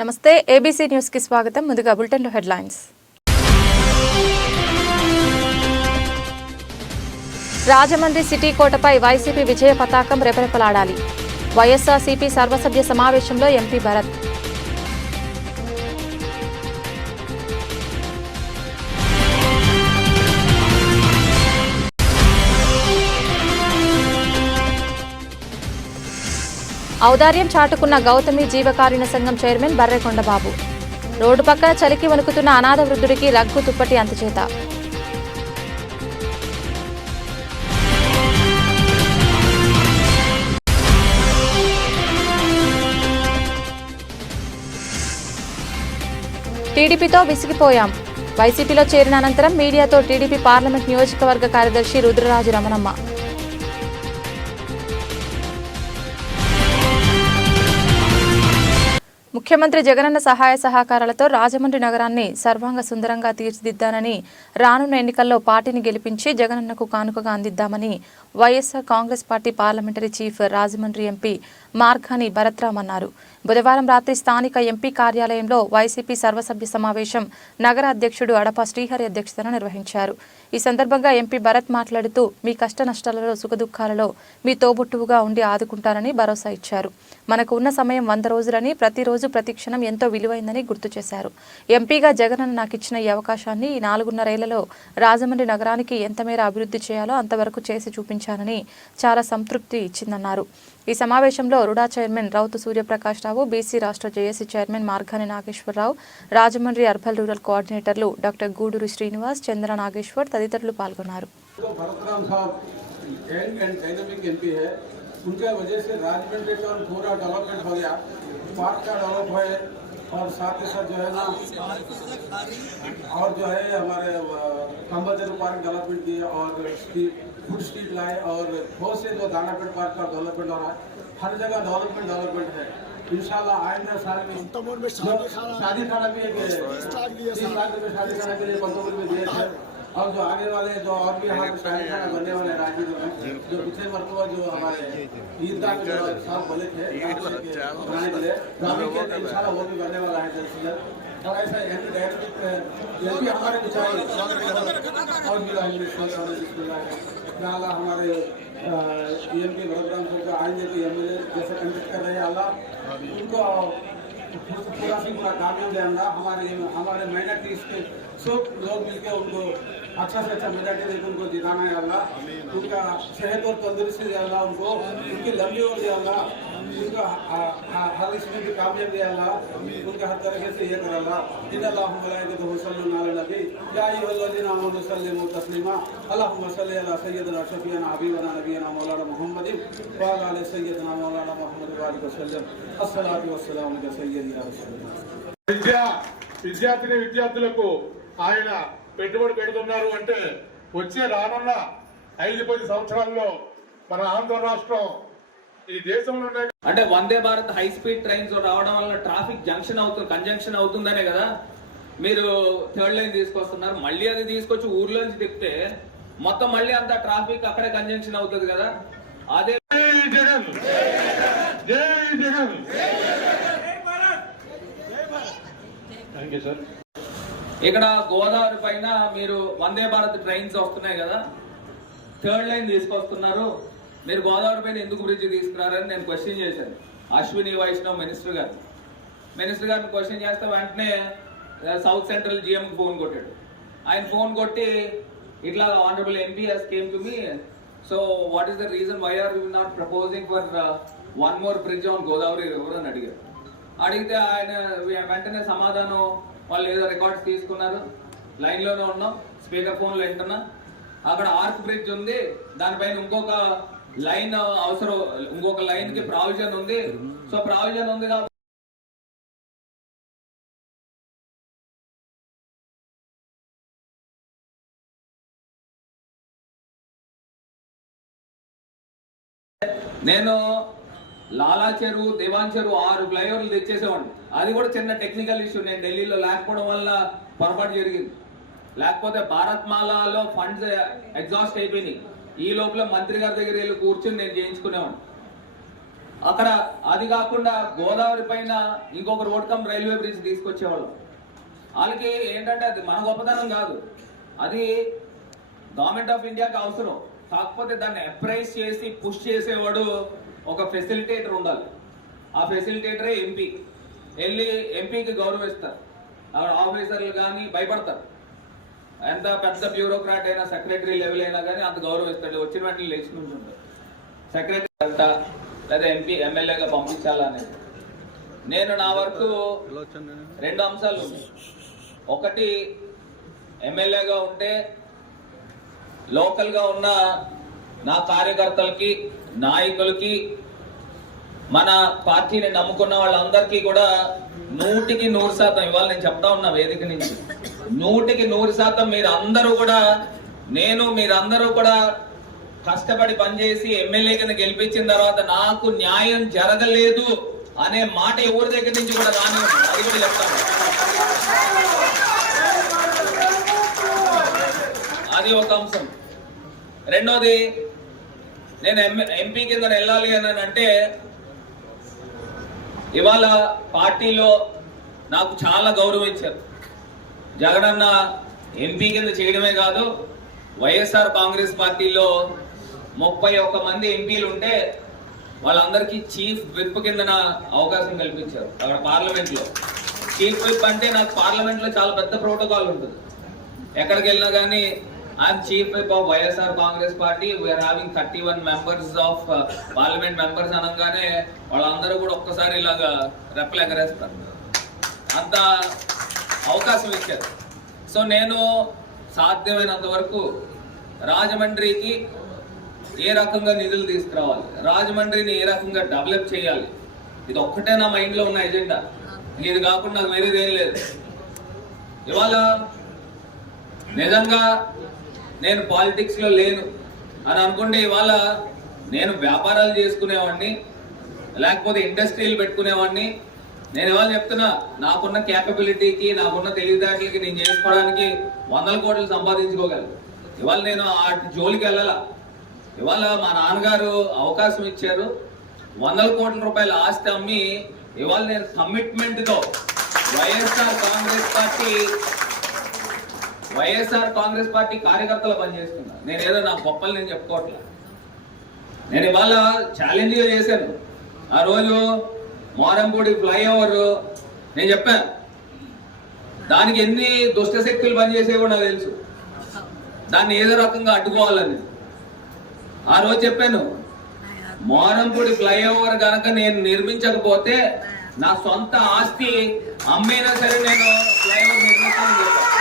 నమస్తే ABC news కి స్వాగతం. ముందుగా బులెటిన్ లో హెడ్లైన్స్. రాజమండ్రి సిటీ కోటపై వైసీపీ విజయ పతాకం రెపరెపలాడాలి. వైఎస్ఆర్సీపీ సర్వసభ్య సమావేశంలో ఎంపీ భరత్. ఔదార్యం చాటుకున్న గౌతమి జీవకారుణ్య సంఘం చైర్మన్ బర్రెకొండబాబు. రోడ్డు పక్కన చలికి వణుకుతున్న అనాథ వృద్ధుడికి రగ్గు తుప్పటి అంతచేత. టీడీపీతో విసిగిపోయాం. వైసీపీలో చేరిన అనంతరం మీడియాతో టీడీపీ పార్లమెంట్ నియోజకవర్గ కార్యదర్శి రుద్రరాజు రమణమ్మ. ముఖ్యమంత్రి జగనన్న సహాయ సహకారాలతో రాజమండ్రి నగరాన్ని సర్వాంగ సుందరంగా తీర్చిదిద్దానని, రానున్న ఎన్నికల్లో పార్టీని గెలిపించి జగనన్నకు కానుకగా అందిద్దామని YSR Congress party parliamentary chief Rajahmundry MP Margani Bharatram అన్నారు. బుధవారం రాత్రి స్థానిక ఎంపీ కార్యాలయంలో వైసీపీ సర్వసభ్య సమావేశం నగర అధ్యక్షుడు అడప శ్రీహరి అధ్యక్షతన నిర్వహించారు. ఈ సందర్భంగా ఎంపీ భరత్ మాట్లాడుతూ, మీ కష్ట నష్టాలలో సుఖదుఖాలలో మీ తోబుట్టువుగా ఉండి ఆదుకుంటారని భరోసా ఇచ్చారు. మనకు ఉన్న సమయం 100 రోజులని, ప్రతిరోజు ప్రతి క్షణం ఎంతో విలువైందని గుర్తు చేశారు. ఎంపీగా జగనన్న నాకు ఇచ్చిన ఈ అవకాశాన్ని ఈ 4.5 ఏళ్లలో రాజమండ్రి నగరానికి ఎంత మేర అభివృద్ధి చేయాలో అంతవరకు చేసి చూపించానని చాలా సంతృప్తి ఇచ్చిందన్నారు. ఈ సమావేశంలో RUDA chairman Rautu Suryaprakash Rao, BC రాష్ట్ర JAC chairman Margani Nageswararao, Rajahmundry urban rural కోఆర్డినేటర్లు డాక్టర్ గూడూరి శ్రీనివాస్, చంద్ర నాగేశ్వర్ తదితరులు పాల్గొన్నారు. उनके वजह से राजमंड्री का पूरा डेवलपमेंट हो गया, पार्क का डेवलप है और साथ ही साथ जो है ना और जो है हमारे कंबलजर पार्क डेवलपमेंट किए और फूड स्ट्रीट लाए और बहुत से जो दानापेट पार्क का डेवलपमेंट हो रहा है. हर जगह डेवलपमेंट है. इंशाल्लाह आइंदा साल में शादी खाना भी 30 लाख रुपये शादी खाना के लिए पंतों में दिए थे. और जो आने वाले जो और भी हमारे शादी खाना बनने वाले राजनीति में जो पिछले मरतबा जो हमारे ईदगाह में जो साहब बोले थे बनाने के लिए इंशाल्लाह वो भी बनने वाला है जल्द से जल्द. और ऐसा एमपी हमारे विचार और भी हमारे एमपी भरतराम सिंह आएंगे कि एमएलए जैसे कंटेक्ट कर रहे हैं अल्लाह उनको पूरा से पूरा कामयाब दे अल्लाह. हमारे माइनॉरिटीज के सब लोग मिलकर उनको अच्छा से अच्छा मेजॉरिटी देकर उनको जिताना है अल्लाह. उनका सेहत और तंदुरुस्ती दे अल्लाह, उनको उनकी लंबी उम्र दे अल्लाह, उनका हर इसमें भी कामयाब दे अल्लाह, उनका हर तरीके से ये कर अल्लाह. इन्नल्लाहु व मलाइकतहु युसल्लूना अलन नबी या अय्युहल्लज़ीना आमनू सल्लिमू तस्लीमा अल्लाहुम्मा सल्लि अला सय्यिदिना शफीअना हबीबना नबीना मौलाना मुहम्मदिन व अला आलि सय्यिदिना मौलाना मुहम्मद व आलिहि वसल्लम. अस्सलातु वस्सलामु अला सय्यिदिना रसूलिल्लाह. విద్యార్థులకు ఆయన పెట్టుబడి పెడుతున్నారు అంటే వచ్చే రానున్న 5-10 సంవత్సరాల్లో మన ఆంధ్ర రాష్ట్రం ఈ దేశంలో అంటే Vande Bharat high speed trains రావడం వల్ల ట్రాఫిక్ కంజంక్షన్ అవుతుందనే కదా మీరు 3rd లైన్ తీసుకొస్తున్నారు. మళ్ళీ అది తీసుకొచ్చి ఊర్లోంచి తిప్పితే మొత్తం మళ్ళీ అంత ట్రాఫిక్ అక్కడే కంజంక్షన్ అవుతుంది కదా. అదే ఇక్కడ గోదావరి పైన మీరు వందే భారత్ ట్రైన్స్ వస్తున్నాయి కదా, 3rd లైన్ తీసుకొస్తున్నారు. మీరు గోదావరి పైన ఎందుకు బ్రిడ్జ్ తీసుకురారని నేను క్వశ్చన్ చేశాను అశ్విని వైష్ణవ్ మినిస్టర్ గారిని క్వశ్చన్ చేస్తే వెంటనే సౌత్ సెంట్రల్ జిఎంకి ఫోన్ కొట్టాడు. ఆయన ఫోన్ కొట్టి ఇట్లా honourable MP has came to me, so what is the reason why are you not proposing for one more bridge on Godavari river అని అడిగితే ఆయన వెంటనే సమాధానం, వాళ్ళు ఏదో రికార్డ్స్ తీసుకున్నారు, లైన్లోనే ఉన్నాం, స్పీకర్ ఫోన్లో వింటున్నా, అక్కడ ఆర్క్ బ్రిడ్జ్ ఉంది, దానిపైన ఇంకొక లైన్ అవసరం, ఇంకొక లైన్ కి ప్రావిజన్ ఉంది, సో ప్రావిజన్ ఉంది కాబట్టి నేను లాలా చెరువు, దివాన్ చెరువు 6 ఫ్లైఓవర్లు తెచ్చేసేవాడిని. అది కూడా చిన్న టెక్నికల్ ఇష్యూ, నేను ఢిల్లీలో లేకపోవడం వల్ల పొరపాటు జరిగింది. లేకపోతే భారత్ మాలలో ఫండ్స్ ఎగ్జాస్ట్ అయిపోయినాయి. ఈ లోపల మంత్రి గారి దగ్గర వెళ్ళి కూర్చుని నేను చేయించుకునేవాడిని. అక్కడ అది కాకుండా గోదావరి పైన ఇంకొక రోడ్ కమ్ రైల్వే బ్రిడ్జ్ తీసుకొచ్చేవాళ్ళం. వాళ్ళకి ఏంటంటే అది మన గొప్పతనం కాదు, అది గవర్నమెంట్ ఆఫ్ ఇండియాకి అవసరం. కాకపోతే దాన్ని అప్రైజ్ చేసి పుష్ చేసేవాడు ఒక ఫెసిలిటేటర్ ఉండాలి. ఆ ఫెసిలిటేటరే ఎంపీ. వెళ్ళి ఎంపీకి గౌరవిస్తారు. అక్కడ ఆఫీసర్లు కానీ భయపడతారు. ఎంత పెద్ద బ్యూరోక్రాట్ అయినా, సెక్రటరీ లెవెల్ అయినా కానీ అంత గౌరవిస్తాడు. వచ్చిన వెంటనే లేచి నుంచి ఉంటాడు. సెక్రటరీ అంట లేదా ఎంపీ ఎమ్మెల్యేగా పంపించాలనేది. నేను నా వరకు 2 అంశాలు ఉన్నాయి. ఒకటి, ఎమ్మెల్యేగా ఉంటే లోకల్గా ఉన్న నా కార్యకర్తలకి, నాయకులకి, మన పార్టీని నమ్ముకున్న వాళ్ళందరికీ కూడా 100% ఇవాళ నేను చెప్తా ఉన్నా వేదిక నుంచి, 100% మీరు అందరూ కూడా, మీరందరూ కూడా కష్టపడి పనిచేసి ఎమ్మెల్యే కింద గెలిపించిన తర్వాత నాకు న్యాయం జరగలేదు అనే మాట ఎవరి దగ్గర నుంచి కూడా రాని, అది కూడా చెప్తాను. అది ఒక అంశం. రెండోది, నేను ఎంపీ కింద వెళ్ళాలి అని అంటే ఇవాళ పార్టీలో నాకు చాలా గౌరవించారు. జగనన్న ఎంపీ కింద చేయడమే కాదు, వైఎస్ఆర్ కాంగ్రెస్ పార్టీలో 31 మంది ఎంపీలు ఉంటే వాళ్ళందరికీ చీఫ్ విప్ కింద అవకాశం కల్పించారు. అక్కడ పార్లమెంట్ లో చీఫ్ విప్ అంటే నాకు పార్లమెంట్ లో చాలా పెద్ద ప్రోటోకాల్ ఉంటుంది. ఎక్కడికి వెళ్ళినా కానీ I'm chief whip of YSR Congress party, we're having 31 members of parliament members అనగానే వాళ్ళందరూ కూడా ఒక్కసారి ఇలాగా రెప్పలు ఎగరేస్తారు. అంత అవకాశం ఇచ్చారు. సో నేను సాధ్యమైనంత వరకు రాజమండ్రికి ఏ రకంగా నిధులు తీసుకురావాలి, రాజమండ్రిని ఏ రకంగా డెవలప్ చేయాలి, ఇది ఒక్కటే నా మైండ్లో ఉన్న ఎజెండా. ఇది కాకుండా నాకు వేరేది ఏం లేదు. ఇవాళ నిజంగా నేను పాలిటిక్స్లో లేను అని అనుకుంటే ఇవాళ నేను వ్యాపారాలు చేసుకునేవాడిని, లేకపోతే ఇండస్ట్రీలు పెట్టుకునేవాడిని. నేను ఇవాళ చెప్తున్నా, నాకున్న క్యాపబిలిటీకి, నాకున్న తెలివితేటలకి నేను చేసుకోవడానికి 100 కోట్లు సంపాదించుకోగలను. ఇవాళ నేను ఆ జోలికి వెళ్ళాల. ఇవాళ మా నాన్నగారు అవకాశం ఇచ్చారు, 100 కోట్ల రూపాయల ఆస్తి అమ్మి ఇవాళ నేను కమిట్మెంట్తో వైఎస్ఆర్ కాంగ్రెస్ పార్టీ కార్యకర్తలు పనిచేస్తున్నా. నేనేదో నా గొప్పలు నేను చెప్పుకోవట్లేదు. నేను ఇవాళ ఛాలెంజ్గా చేశాను. ఆ రోజు మోరంపూడి ఫ్లైఓవర్ నేను చెప్పాను, దానికి ఎన్ని దుష్ట శక్తులు పనిచేసేవో నాకు తెలుసు, దాన్ని ఏదో రకంగా అడ్డుకోవాలని. ఆ రోజు చెప్పాను, మోరంపూడి ఫ్లైఓవర్ కనుక నేను నిర్మించకపోతే నా సొంత ఆస్తి అమ్మైనా సరే నేను ఫ్లైఓవర్ నిర్మిస్తానని చెప్పాను.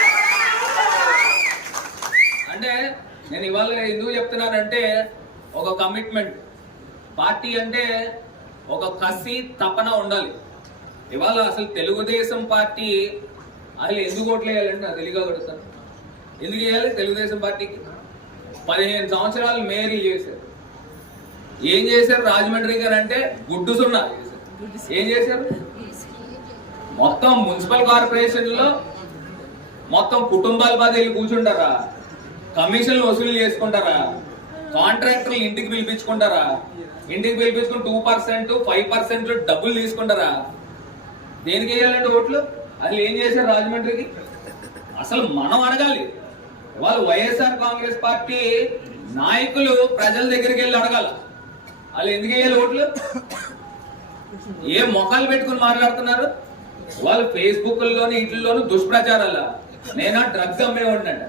అంటే నేను ఇవాళ ఎందుకు చెప్తున్నానంటే, ఒక కమిట్మెంట్. పార్టీ అంటే ఒక కసి, తపన ఉండాలి. ఇవాళ అసలు తెలుగుదేశం పార్టీ అసలు ఎందుకు ఓట్లు వేయాలంటే నాకు తెలియగలుగుతాను. ఎందుకు వేయాలి తెలుగుదేశం పార్టీకి? 15 సంవత్సరాలు మేయర్లు చేశారు. ఏం చేశారు రాజమండ్రి గారు అంటే గుడ్డు సున్నా ఏం చేశారు? మొత్తం మున్సిపల్ కార్పొరేషన్లో మొత్తం కుటుంబాల బాధలు కూర్చుంటారా? కమిషన్లు వసూలు చేసుకుంటారా? కాంట్రాక్టర్లు ఇంటికి పిలిపించుకుంటారా? ఇంటికి పిలిపించుకుని 2%, 5% డబ్బులు తీసుకుంటారా? దేనికి వేయాలంటే ఓట్లు? అసలు ఏం చేశారు రాజమండ్రికి? అసలు మనం అడగాలి. వాళ్ళు వైఎస్ఆర్ కాంగ్రెస్ పార్టీ నాయకులు ప్రజల దగ్గరికి వెళ్ళి అడగాల, వాళ్ళు ఎందుకు వేయాలి ఓట్లు? ఏ మొఖాలు పెట్టుకుని మాట్లాడుతున్నారు? వాళ్ళు ఫేస్బుక్ లోని ఇంట్లోనూ దుష్ప్రచారాల. నేనా డ్రగ్స్ అమ్మేవాడిని అంట.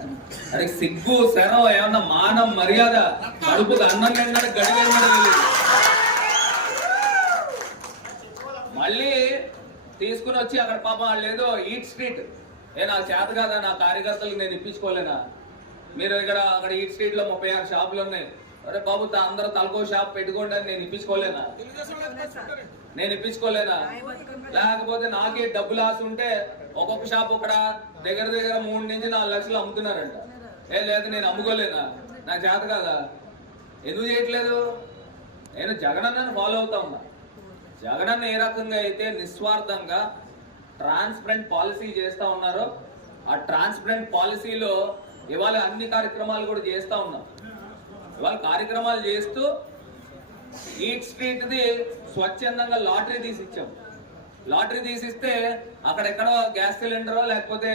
అరే సిగ్గు, శరం, ఏమన్నా మానం, మర్యాద, కడుపుకు అన్నం తిన్నాడు, గడివేయడం. మళ్ళీ తీసుకుని వచ్చి అక్కడ పాపం వాళ్ళు ఏదో ఈట్ స్ట్రీట్, నాకు చేత కాదా నా కార్యకర్తలకు నేను ఇప్పించుకోలేనా? మీరు అక్కడ ఈట్ స్ట్రీట్ లో 36 షాపులు ఉన్నాయి. అరే బాబు అందరూ తలకో షాప్ పెట్టుకోండి అని నేను ఇప్పించుకోలేనా? లేకపోతే నాకే డబ్బులు ఆశ ఉంటే ఒక్కొక్క షాప్ ఇక్కడ దగ్గర 3 నుంచి 4 లక్షలు అమ్ముతున్నారంట. లేదు నేను అమ్ముకోలేనా? నాకు చేత కాదా? ఎందుకు చేయట్లేదు? నేను జగనన్నను ఫాలో అవుతా ఉన్నా. జగనన్న ఏ రకంగా అయితే నిస్వార్థంగా ట్రాన్స్పరెంట్ పాలసీ చేస్తా ఉన్నారో, ఆ ట్రాన్స్పరెంట్ పాలసీలో ఇవాళ అన్ని కార్యక్రమాలు కూడా చేస్తా ఉన్నాం. ఇవాళ కార్యక్రమాలు చేస్తూ ఈట్ స్ట్రీట్ది స్వచ్ఛందంగా లాటరీ తీసి ఇచ్చాం. లాటరీ తీసిస్తే అక్కడెక్కడో గ్యాస్ సిలిండరో లేకపోతే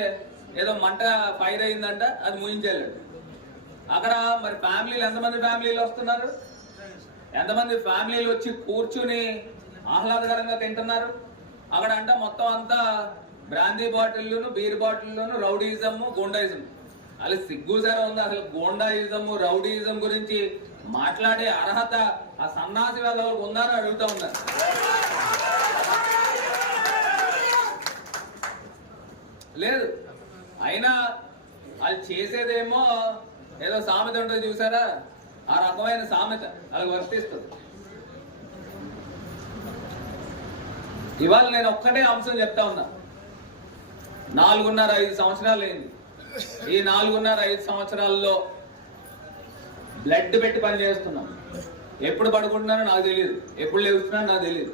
ఏదో మంట ఫైర్ అయిందంట, అది ముయించేళ్ళాడు. అక్కడ మరి ఫ్యామిలీలు ఎంతమంది ఫ్యామిలీలు వస్తున్నారు, ఎంతమంది ఫ్యామిలీలు వచ్చి కూర్చుని ఆహ్లాదకరంగా తింటున్నారు. అక్కడ అంట మొత్తం అంతా బ్రాందీ బాటిల్లోను బీర్ బాటిల్లోను రౌడీయిజం గోండాయిజం. అసలు సిగ్గుసారా ఉంది అసలు గోండాయిజం రౌడీయిజం గురించి మాట్లాడే అర్హత ఆ సన్నాసి వాళ్ళకి ఉందని అడుగుతా ఉన్నారు. లేదు, అయినా వాళ్ళు చేసేదేమో ఏదో సామెత ఉంటుంది చూసారా, ఆ రకమైన సామెత వాళ్ళకి వర్తిస్తుంది. ఇవాళ నేను ఒక్కటే అంశం చెప్తా ఉన్నా. 4.5 సంవత్సరాలు అయింది. ఈ 4.5 సంవత్సరాల్లో బ్లడ్ పెట్టి పని చేస్తున్నాం. ఎప్పుడు పడుకుంటున్నానో నాకు తెలియదు, ఎప్పుడు లేస్తున్నానో నాకు తెలియదు.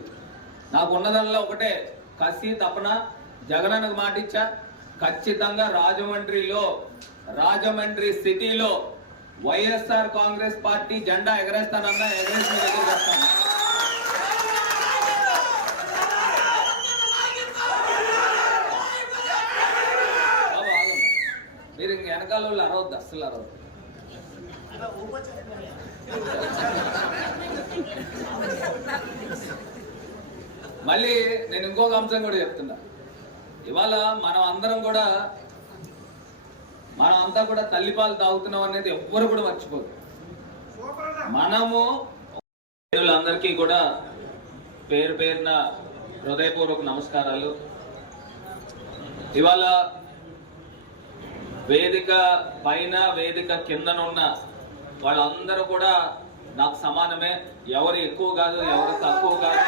నాకు ఉన్నదల్లా ఒకటే కసి తపన. జగనన్నకు మాట ఇచ్చా, ఖచ్చితంగా రాజమండ్రి సిటీలో వైఎస్ఆర్ కాంగ్రెస్ పార్టీ జెండా ఎగరేస్తానన్నా ఎగరేసి మీ దగ్గరికి వస్తాను. మీరు ఇంక వెనకాల వాళ్ళు అరవద్దు, అస్సలు అరవద్దు. మళ్ళీ నేను ఇంకొక అంశం కూడా చెప్తున్నా. ఇవాళ మనం అంతా కూడా తల్లిపాలు తాగుతున్నాం అనేది ఎవ్వరు కూడా మర్చిపోదు. మనము అందరికీ కూడా పేరు పేరున హృదయపూర్వక నమస్కారాలు. ఇవాళ వేదిక పైన వేదిక కిందనున్న వాళ్ళందరూ కూడా నాకు సమానమే. ఎవరు ఎక్కువ కాదు, ఎవరు తక్కువ కాదు.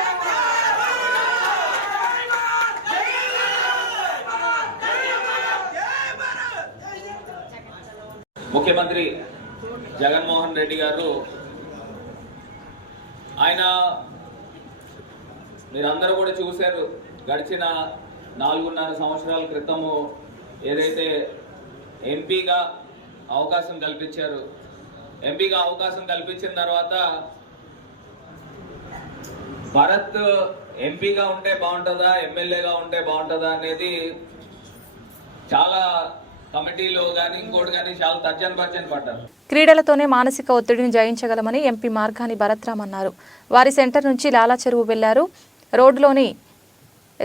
ముఖ్యమంత్రి జగన్మోహన్ రెడ్డి గారు ఆయన మీరందరూ కూడా చూశారు. గడిచిన 4.5 సంవత్సరాల క్రితము ఏదైతే ఎంపీగా అవకాశం కల్పించారు, ఎంపీగా అవకాశం కల్పించిన తర్వాత భరత్ ఎంపీగా ఉంటే బాగుంటుందా, ఎమ్మెల్యేగా ఉంటే బాగుంటుందా అనేది చాలా కమిటీలో కానీ ఇంకోటి కానీ చాలా తర్జన భర్జన పడ్డారు. క్రీడలతోనే మానసిక ఒత్తిడిని జయించగలమని ఎంపీ మార్గాని భరత్రామ్ అన్నారు. వారి సెంటర్ నుంచి లాలా చెరువు వెళ్లారు. రోడ్డులోని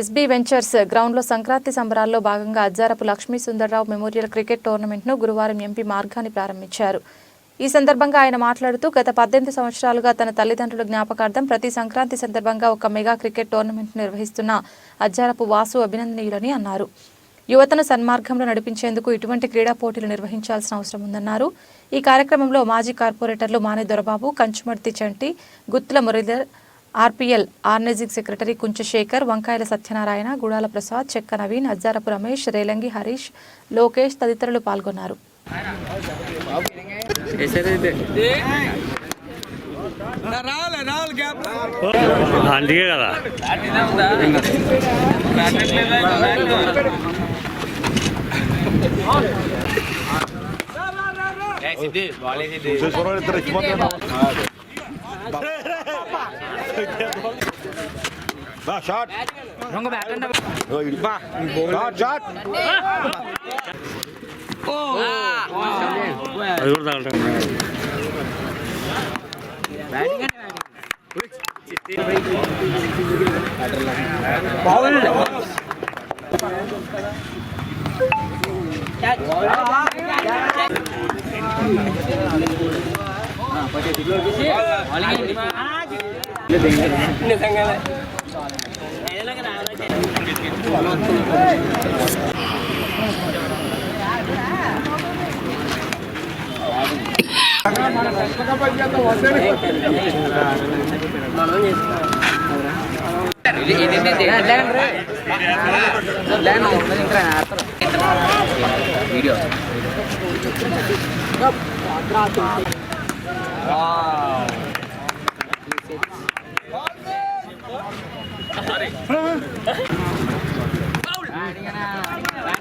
ఎస్బీ వెంచర్స్ గ్రౌండ్లో సంక్రాంతి సంబరాల్లో భాగంగా అజ్జారపు లక్ష్మీ సుందర్రావు మెమోరియల్ క్రికెట్ టోర్నమెంట్ను గురువారం ఎంపీ మార్గాని ప్రారంభించారు. ఈ సందర్భంగా ఆయన మాట్లాడుతూ గత 18 సంవత్సరాలుగా తన తల్లిదండ్రుల జ్ఞాపకార్థం ప్రతి సంక్రాంతి సందర్భంగా ఒక మెగా క్రికెట్ టోర్నమెంట్ నిర్వహిస్తున్న అజ్జారపు వాసు అభినందనీయులని అన్నారు. యువతను సన్మార్గంలో నడిపించేందుకు ఇటువంటి క్రీడా పోటీలు నిర్వహించాల్సిన అవసరం ఉందన్నారు. ఈ కార్యక్రమంలో మాజీ కార్పొరేటర్లు మానే దొరబాబు, కంచుమర్తి చంటి, గుత్తుల మురళీధర్, ఆర్పీఎల్ ఆర్గనైజింగ్ సెక్రటరీ కుంచశేఖర్, వంకాయల సత్యనారాయణ, గుడాల ప్రసాద్, చెక్క నవీన్, అజ్జారపు రమేష్, రేలంగి హరీష్, లోకేష్ తదితరులు పాల్గొన్నారు. అందుకే కదా అది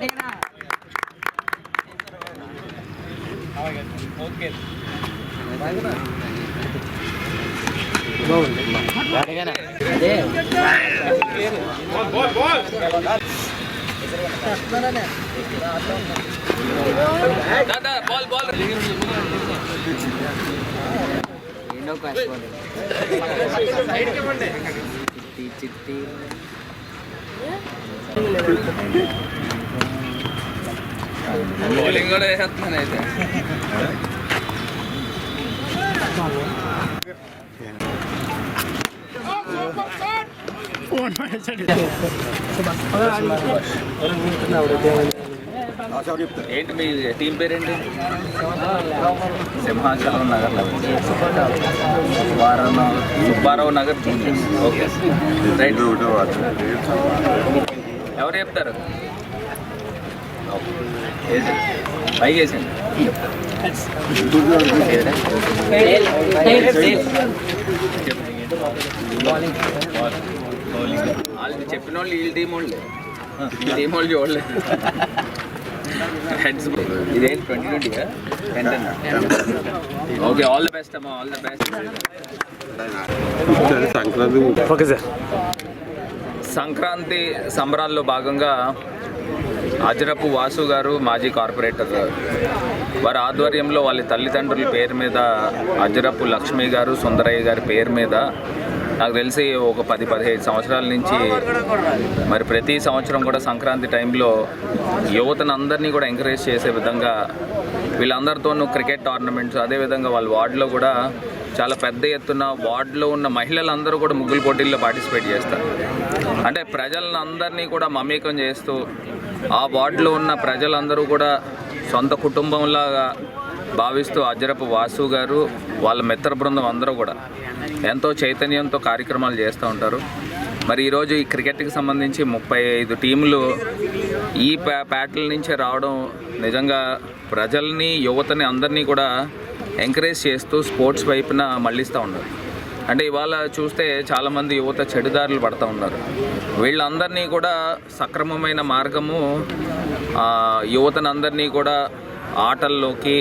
కూడా తగలటం. ఓకే బౌలింగ్ కూడా వేసేస్తున్నాను అయితే. ఏంటి మీ టీం పేరేంటి? Simhachalam Nagar Subbarao Nagar juniors. Okay right. ఎవరు చెప్తారు? పైకి వేసింది. వాళ్ళు చెప్పిన వాళ్ళు వీళ్ళ టీం వాళ్ళు చూడలేదు. హెడ్స్ ఇదేంటి 2020 ఓకే. ఆల్ ద బెస్ట్ అమ్మా, all the best. Okay sir. Sankranti సంబరాల్లో భాగంగా అజరపు వాసు గారు మాజీ కార్పొరేటర్ వారి ఆధ్వర్యంలో వాళ్ళ తల్లిదండ్రుల పేరు మీద అజరపు లక్ష్మి గారు సుందరయ్య గారి పేరు మీద నాకు తెలిసి ఒక 10-15 సంవత్సరాల నుంచి మరి ప్రతి సంవత్సరం కూడా సంక్రాంతి టైంలో యువతను అందరినీ కూడా ఎంకరేజ్ చేసే విధంగా వీళ్ళందరితోనూ క్రికెట్ టోర్నమెంట్స్, అదేవిధంగా వాళ్ళ వార్డులో కూడా చాలా పెద్ద ఎత్తున వార్డులో ఉన్న మహిళలందరూ కూడా ముగ్గులు పోటీల్లో పార్టిసిపేట్ చేస్తారు. అంటే ప్రజలను అందరినీ కూడా మమేకం చేస్తూ ఆ వార్డులో ఉన్న ప్రజలందరూ కూడా సొంత కుటుంబంలాగా భావిస్తూ అజరపు వాసు గారు వాళ్ళ మిత్ర బృందం అందరూ కూడా ఎంతో చైతన్యంతో కార్యక్రమాలు చేస్తూ ఉంటారు. మరి ఈరోజు ఈ క్రికెట్కి సంబంధించి 35 టీములు ఈ ప్యాటల నుంచే రావడం నిజంగా ప్రజల్ని, యువతని అందరినీ కూడా ఎంకరేజ్ చేస్తూ స్పోర్ట్స్ వైపున మళ్ళిస్తూ ఉన్నారు. అంటే ఇవాళ చూస్తే చాలామంది యువత చెడుదారులు పడుతూ ఉన్నారు. వీళ్ళందరినీ కూడా సక్రమమైన మార్గము యువతనందరినీ కూడా ఆటల్లోకి,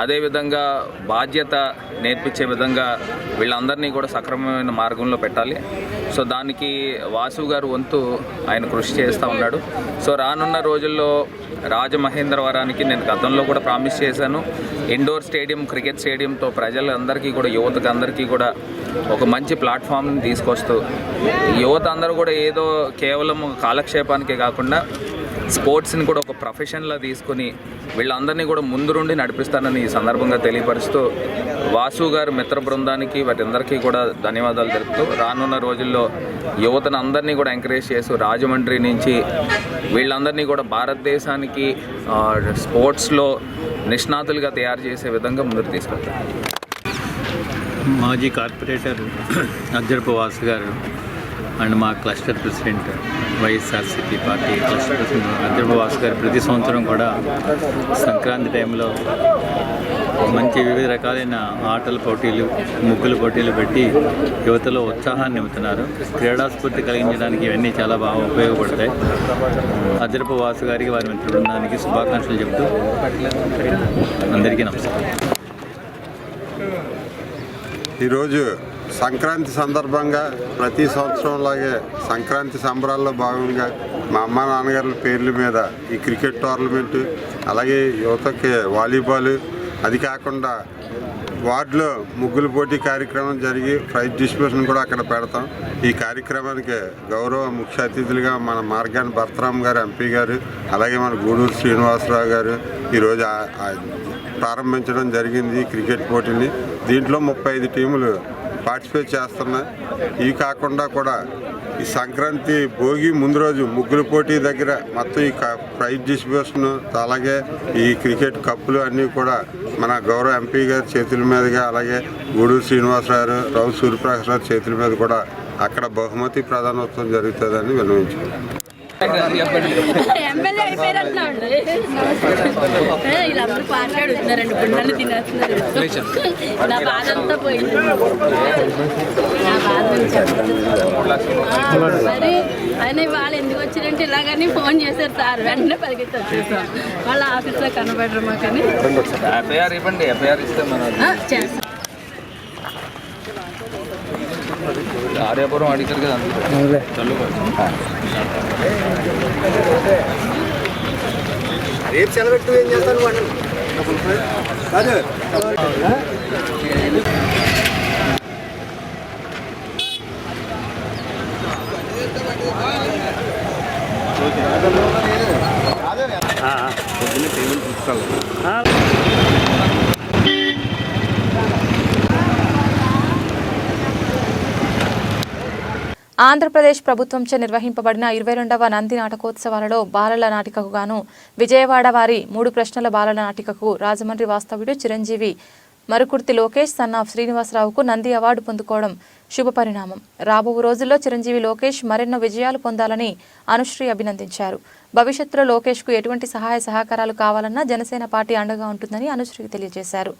అదేవిధంగా బాధ్యత నేర్పించే విధంగా వీళ్ళందరినీ కూడా సక్రమమైన మార్గంలో పెట్టాలి. సో దానికి వాసు గారు వంతు ఆయన కృషి చేస్తూ ఉన్నాడు. సో రానున్న రోజుల్లో రాజమహేంద్రవరానికి నేను గతంలో కూడా ప్రామిస్ చేశాను, ఇండోర్ స్టేడియం, క్రికెట్ స్టేడియంతో ప్రజలందరికీ కూడా, యువతకు అందరికీ కూడా ఒక మంచి ప్లాట్ఫామ్ని తీసుకొస్తూ యువత అందరూ కూడా ఏదో కేవలం కాలక్షేపానికే కాకుండా స్పోర్ట్స్ని కూడా ఒక ప్రొఫెషన్లా తీసుకుని వీళ్ళందరినీ కూడా ముందుండి నడిపిస్తానని ఈ సందర్భంగా తెలియపరుస్తూ వాసు గారు మిత్ర బృందానికి వారందరికీ కూడా ధన్యవాదాలు తెలుపుతూ రానున్న రోజుల్లో యువతను అందరినీ కూడా ఎంకరేజ్ చేస్తూ రాజమండ్రి నుంచి వీళ్ళందరినీ కూడా భారతదేశానికి స్పోర్ట్స్లో నిష్ణాతులుగా తయారు చేసే విధంగా ముందుకు తీసుకెళ్తారు. మాజీ కార్పొరేటర్ అజరపు వాసు గారు అండ్ మా cluster president YSRCP party cluster president Ajarapu Vasu గారు ప్రతి సంవత్సరం కూడా సంక్రాంతి టైంలో మంచి వివిధ రకాలైన ఆటల పోటీలు, ముగ్గుల పోటీలు పెట్టి యువతలో ఉత్సాహాన్ని నింపుతున్నారు. క్రీడాస్ఫూర్తి కలిగించడానికి ఇవన్నీ చాలా బాగా ఉపయోగపడతాయి. అజరపు వాసు గారికి, వారి మిత్ర బృందానికి శుభాకాంక్షలు చెబుతూ అందరికీ నమస్కారం. ఈరోజు సంక్రాంతి సందర్భంగా ప్రతి సంవత్సరంలాగే సంక్రాంతి సంబరాల్లో భాగంగా మా అమ్మ నాన్నగారుల పేర్ల మీద ఈ క్రికెట్ టోర్నమెంటు, అలాగే యువతకి వాలీబాల్, అది కాకుండా వార్డులో ముగ్గుల పోటీ కార్యక్రమం జరిగి ప్రైజ్ డిస్ట్రిబ్యూషన్ కూడా అక్కడ పెడతాం. ఈ కార్యక్రమానికి గౌరవ ముఖ్య అతిథులుగా మన మార్గాని భరతరామ్ గారు ఎంపీ గారు, అలాగే మన గూడూరు శ్రీనివాసరావు గారు ఈరోజు ప్రారంభించడం జరిగింది ఈ క్రికెట్ పోటీని. దీంట్లో 35 టీములు పార్టిసిపేట్ చేస్తున్నాయి. ఇవి కాకుండా కూడా ఈ సంక్రాంతి భోగి ముందు రోజు ముగ్గుల పోటీ దగ్గర మొత్తం ఈ ప్రైజ్ డిస్ట్రిబ్యూషన్, అలాగే ఈ క్రికెట్ కప్పులు అన్నీ కూడా మన గౌరవ ఎంపీ గారి చేతుల మీదుగా, అలాగే గూడూరు శ్రీనివాసరావు, రావు సూర్యప్రకాశ్ చేతుల మీద కూడా అక్కడ బహుమతి ప్రదానోత్సవం జరుగుతుందని విన్నవించుకున్నాం. ఎమ్మెల్యే అయిపోయారండి, వీళ్ళందరూ మాట్లాడుతున్నారండి, గుండెలు తినేస్తున్నారు. నా బాధ అంతా పోయింది. నా బాధ మరి అయినా వాళ్ళు ఎందుకు వచ్చారంటే ఇలాగని ఫోన్ చేశారు సార్, వెంటనే పరిగెత్తారు. వాళ్ళ ఆఫీస్లో కనబడరు మాకని ఎఫ్ఐఆర్ ఇవ్వండి, ఎఫ్ఐఆర్ ఇస్తే మనం చేస్తాం. ఆర్యాపురం అడిగారు కదా రేపు సెలవు ఏం చేస్తాను కాదు. పొద్దున్నే పేమెంట్ తీసుకోవాలి. ఆంధ్రప్రదేశ్ ప్రభుత్వంచే నిర్వహింపబడిన 22వ నంది నాటకోత్సవాలలో బాలల నాటికకు గాను విజయవాడ వారి 3 ప్రశ్నల బాలల నాటికకు రాజమండ్రి వాస్తవ్యుడు చిరంజీవి మరుకుర్తి లోకేష్ సన్ ఆఫ్ శ్రీనివాసరావుకు నంది అవార్డు పొందుకోవడం శుభపరిణామం. రాబో రోజుల్లో చిరంజీవి లోకేష్ మరెన్నో విజయాలు పొందాలని అనుశ్రీ అభినందించారు. భవిష్యత్తులో లోకేష్కు ఎటువంటి సహాయ సహకారాలు కావాలన్నా జనసేన పార్టీ అండగా ఉంటుందని అనుశ్రీ తెలియజేశారు.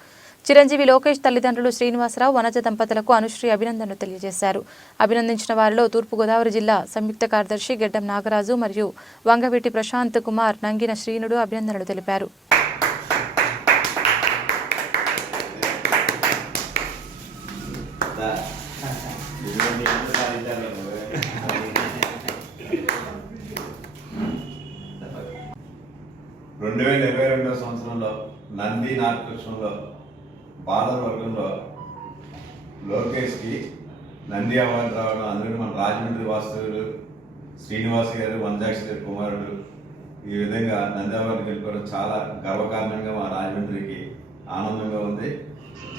చిరంజీవి లోకేష్ తల్లిదండ్రులు శ్రీనివాసరావు వనజ దంపతులకు అనుశ్రీ అభినందనలు తెలియజేశారు. అభినందించిన వారిలో తూర్పుగోదావరి జిల్లా సంయుక్త కార్యదర్శి గెడ్డం నాగరాజు మరియు వంగవీటి ప్రశాంత్ కుమార్, నంగిన శ్రీనుడు అభినందనలు తెలిపారు. సంవత్సరంలో నంది నాటకోత్సవంలో బాలల వర్గంలో లోకేష్కి నంది అవార్డు రావడం, అందుకని మన రాజమండ్రి వాస్తవులు శ్రీనివాస్ గారు, వంజాక్షి గారి కుమారుడు ఈ విధంగా నంది అవార్డు గెలుపడం చాలా గర్వకారణంగా మా రాజమండ్రికి ఆనందంగా ఉంది.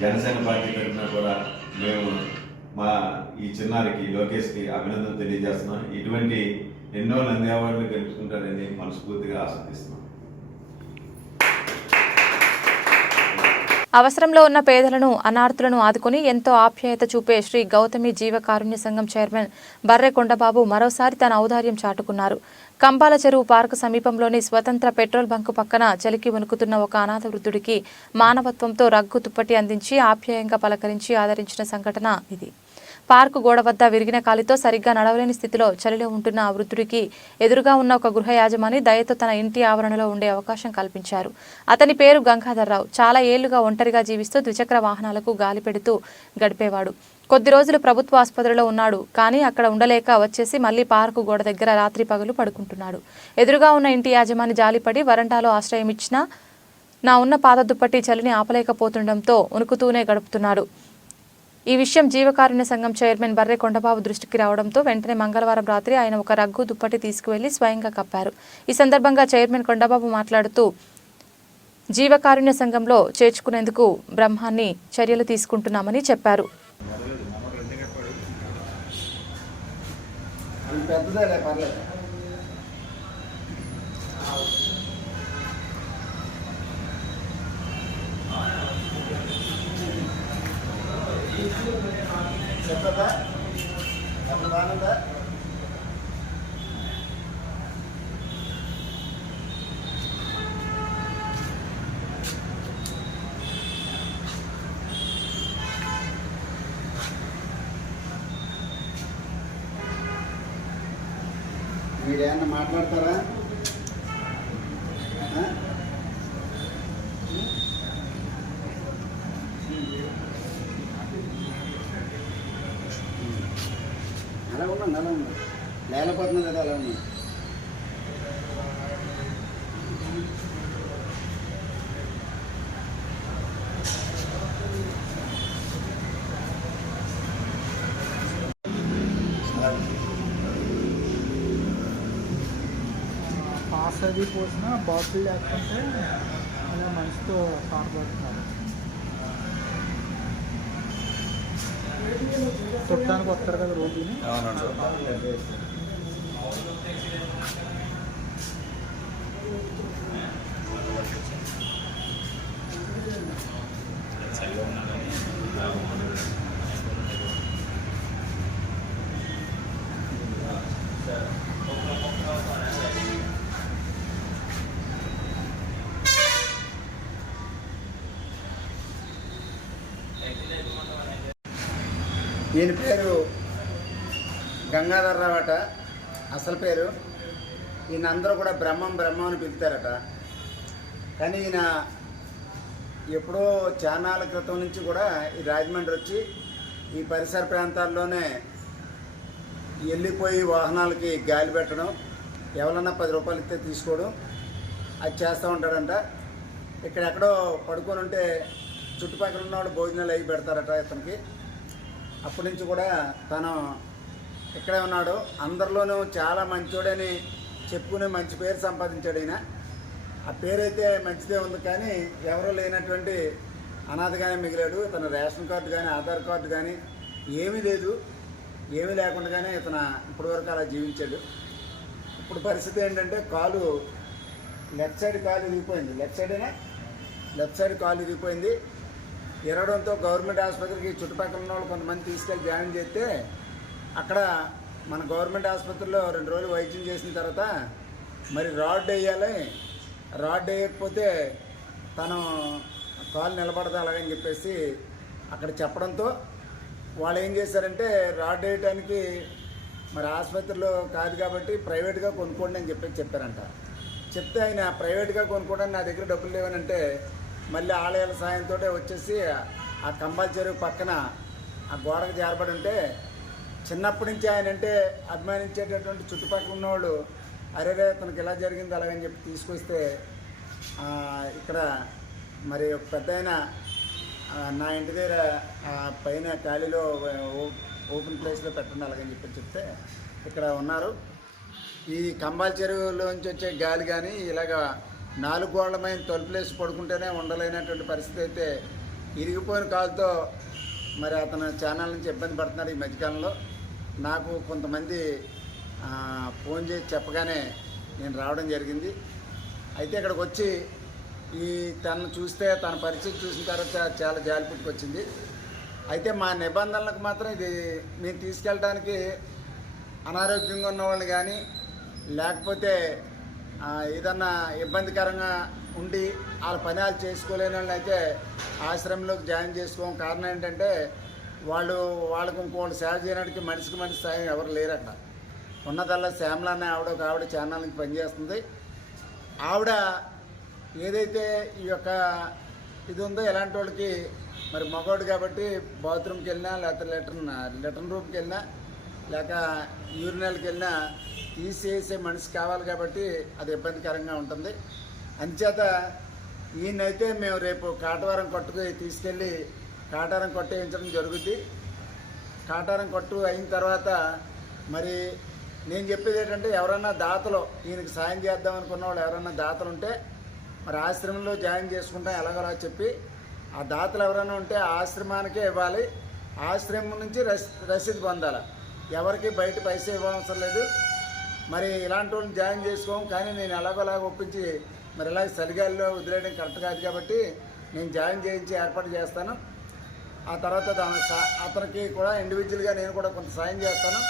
జనసేన పార్టీ తరఫున కూడా మేము మా ఈ చిన్నారికి లోకేష్కి అభినందనలు తెలియజేస్తున్నాం. ఇటువంటి ఎన్నో నంది అవార్డులు గెలుచుకుంటారని మనస్ఫూర్తిగా ఆశిస్తున్నాం. అవసరంలో ఉన్న పేదలను, అనార్థులను ఆదుకుని ఎంతో ఆప్యాయత చూపే శ్రీ గౌతమి జీవ కారుణ్య సంఘం చైర్మన్ బర్రె కొండబాబు మరోసారి తన ఔదార్యం చాటుకున్నారు. కంబాల చెరువు పార్కు సమీపంలోని స్వతంత్ర పెట్రోల్ బంకు పక్కన చలికి వణుకుతున్న ఒక అనాథ వృద్ధుడికి మానవత్వంతో రగ్గు దుప్పటి అందించి ఆప్యాయంగా పలకరించి ఆదరించిన సంఘటన ఇది. పార్కు గోడ వద్ద విరిగిన కాలితో సరిగ్గా నడవలేని స్థితిలో చలిలో ఉంటున్న ఆ వృద్ధుడికి ఎదురుగా ఉన్న ఒక గృహ యాజమాని దయతో తన ఇంటి ఆవరణలో ఉండే అవకాశం కల్పించారు. అతని పేరు గంగాధర్రావు. చాలా ఏళ్లుగా ఒంటరిగా జీవిస్తూ ద్విచక్ర వాహనాలకు గాలి పెడుతూ గడిపేవాడు. కొద్ది రోజులు ప్రభుత్వ ఆసుపత్రిలో ఉన్నాడు. కానీ అక్కడ ఉండలేక వచ్చేసి మళ్లీ పార్కు గోడ దగ్గర రాత్రి పగలు పడుకుంటున్నాడు. ఎదురుగా ఉన్న ఇంటి యాజమాని జాలిపడి వరండాలో ఆశ్రయం ఇచ్చినా నా ఉన్న పాత దుప్పటి చలిని ఆపలేకపోతుండటంతో ఉనుకుతూనే గడుపుతున్నాడు. ఈ విషయం జీవకారుణ్య సంఘం చైర్మన్ బర్రె కొండబాబు దృష్టికి రావడంతో వెంటనే మంగళవారం రాత్రి ఆయన ఒక రగ్గు దుప్పటి తీసుకువెళ్లి స్వయంగా కప్పారు. ఈ సందర్భంగా చైర్మన్ కొండబాబు మాట్లాడుతూ జీవకారుణ్య సంఘంలో చేర్చుకునేందుకు బ్రహ్మాన్ని చర్యలు తీసుకుంటున్నామని చెప్పారు. మీరేమన్నా మాట్లాడతారా? అలా ఉన్నాను లేకపోతున్నా కదా అలా ఉన్నాను. పాస్ అది పోసిన బాటిల్ లేకుంటే అలా మనసుతో పాడుపడుతున్నారు. చుట్టానికి వస్తారు కదా రోడ్డుని. ఈయన పేరు గంగాధర్రావు అట, అసలు పేరు. ఈయన అందరూ కూడా బ్రహ్మం అని పిలుస్తారట. కానీ ఈయన ఎప్పుడో చానాల క్రితం నుంచి కూడా ఈ రాజమండ్రి వచ్చి ఈ పరిసర ప్రాంతాల్లోనే వెళ్ళిపోయి వాహనాలకి గాలి పెట్టడం, ఎవరన్నా 10 రూపాయలు ఇస్తే తీసుకోవడం అది చేస్తూ ఉంటాడంట. ఇక్కడెక్కడో పడుకొని ఉంటే చుట్టుపక్కల ఉన్న వాళ్ళు భోజనాలు అవి పెడతారట ఇతనికి. అప్పటి నుంచి కూడా తను ఇక్కడే ఉన్నాడు. అందరిలోనూ చాలా మంచోడని చెప్పుకునే మంచి పేరు సంపాదించాడు ఈయన. ఆ పేరైతే మంచిదే ఉంది, కానీ ఎవరూ లేనటువంటి అనాథగానే మిగిలాడు. తన రేషన్ కార్డు కానీ ఆధార్ కార్డు కానీ ఏమీ లేదు. ఏమీ లేకుండానే ఇతను ఇప్పటివరకు అలా జీవించాడు. ఇప్పుడు పరిస్థితి ఏంటంటే కాలు లెఫ్ట్ సైడ్ కాలు ఇరిగిపోయింది. లెఫ్ట్ సైడ్ కాలు ఇరిగిపోయింది. ఇరవడంతో గవర్నమెంట్ ఆసుపత్రికి చుట్టుపక్కల ఉన్న వాళ్ళు కొంతమంది తీసుకెళ్ళి జాయిన్ చేస్తే అక్కడ మన గవర్నమెంట్ ఆసుపత్రిలో 2 రోజులు వైద్యం చేసిన తర్వాత మరి రాడ్ వేయాలి, రాడ్ వేయకపోతే తను కాలు నిలబడతా అలాగని చెప్పేసి అక్కడ చెప్పడంతో వాళ్ళు ఏం చేశారంటే రాడ్ వేయడానికి మరి ఆసుపత్రిలో కాదు కాబట్టి ప్రైవేట్గా కొనుక్కోండి అని చెప్పారంట. చెప్తే ఆయన ప్రైవేట్గా కొనుక్కోవడానికి నా దగ్గర డబ్బులు లేవనంటే మళ్ళీ ఆలయాల సాయంతో వచ్చేసి ఆ కంబాల చెరువు పక్కన ఆ గోడకు జారబడి ఉంటే చిన్నప్పటి నుంచి ఆయన అంటే అభిమానించేటటువంటి చుట్టుపక్కల ఉన్నవాళ్ళు అరే తనకి ఇలా జరిగింది అలాగని చెప్పి తీసుకొస్తే ఇక్కడ మరి ఒక పెద్ద ఆయన నా ఇంటి దగ్గర పైన ఖాళీలో ఓపెన్ ప్లేస్లో పెట్టండి అలాగని చెప్తే ఇక్కడ ఉన్నారు. ఈ కంబాల చెరువులోంచి వచ్చే గాలి కానీ ఇలాగా 4 గోడల మీద తలుపులేసి పడుకుంటేనే ఉండలేనటువంటి పరిస్థితి అయితే ఇరిగిపోయిన కాలుతో మరి అతను ఛానల్ నుంచి ఇబ్బంది పడుతున్నారు ఈ మధ్యకాలంలో. నాకు కొంతమంది ఫోన్ చేసి చెప్పగానే నేను రావడం జరిగింది. అయితే ఇక్కడికి వచ్చి ఈ తనను చూస్తే తన పరిస్థితి చూసిన తర్వాత చాలా జాలి పుట్టుకొచ్చింది. అయితే మా నిబంధనలకు మాత్రం ఇది మేము తీసుకెళ్ళడానికి అనారోగ్యంగా ఉన్నవాళ్ళు కానీ లేకపోతే ఏదన్నా ఇబ్బందికరంగా ఉండి వాళ్ళ పని వాళ్ళు చేసుకోలేని వాళ్ళు అయితే ఆశ్రమంలోకి జాయిన్ చేసుకోం. కారణం ఏంటంటే వాళ్ళకు ఇంకోళ్ళు సేవ చేయడానికి మనిషికి మనిషి సాయం ఎవరు లేరు. అక్కడ ఉన్నదల్లా శ్యామల అనే ఆవిడ ఛానల్ నుంచి పనిచేస్తుంది. ఆవిడ ఏదైతే ఈ యొక్క ఇది ఉందో ఇలాంటి వాళ్ళకి మరి మగవాడు కాబట్టి బాత్రూమ్కి వెళ్ళినా లేకపోతే లెటర్న్ రూమ్కి వెళ్ళినా లేక యూరినల్కి వెళ్ళినా తీసేసే మనిషి కావాలి కాబట్టి అది ఇబ్బందికరంగా ఉంటుంది. అంచేత ఈయనైతే మేము రేపు కాటవరం కొట్టుకు తీసుకెళ్ళి కాటారం కొట్టు వేయించడం జరుగుద్ది. కాటారం కొట్టు అయిన తర్వాత మరి నేను చెప్పేది ఏంటంటే ఎవరన్నా దాతలు ఈయనకి సాయం చేద్దాం అనుకున్న వాళ్ళు ఎవరన్నా దాతలు ఉంటే మరి ఆశ్రమంలో జాయిన్ చేసుకుంటాం ఎలాగోలా చెప్పి ఆ దాతలు ఎవరైనా ఉంటే ఆశ్రమానికే ఇవ్వాలి. ఆశ్రమం నుంచి రసీదు పొందాలి. ఎవరికి బయట పైసా ఇవ్వవసరం లేదు. మరి ఇలాంటి వాళ్ళని జాయిన్ చేసుకోం. కానీ నేను ఎలాగోలాగా ఒప్పించి మరి ఇలాగ చలిగాలిలో వదిలేయడం కరెక్ట్ కాదు కాబట్టి నేను జాయిన్ చేయించి ఏర్పాటు చేస్తాను. ఆ తర్వాత అతనికి కూడా ఇండివిజువల్గా నేను కూడా కొంత సాయం చేస్తాను.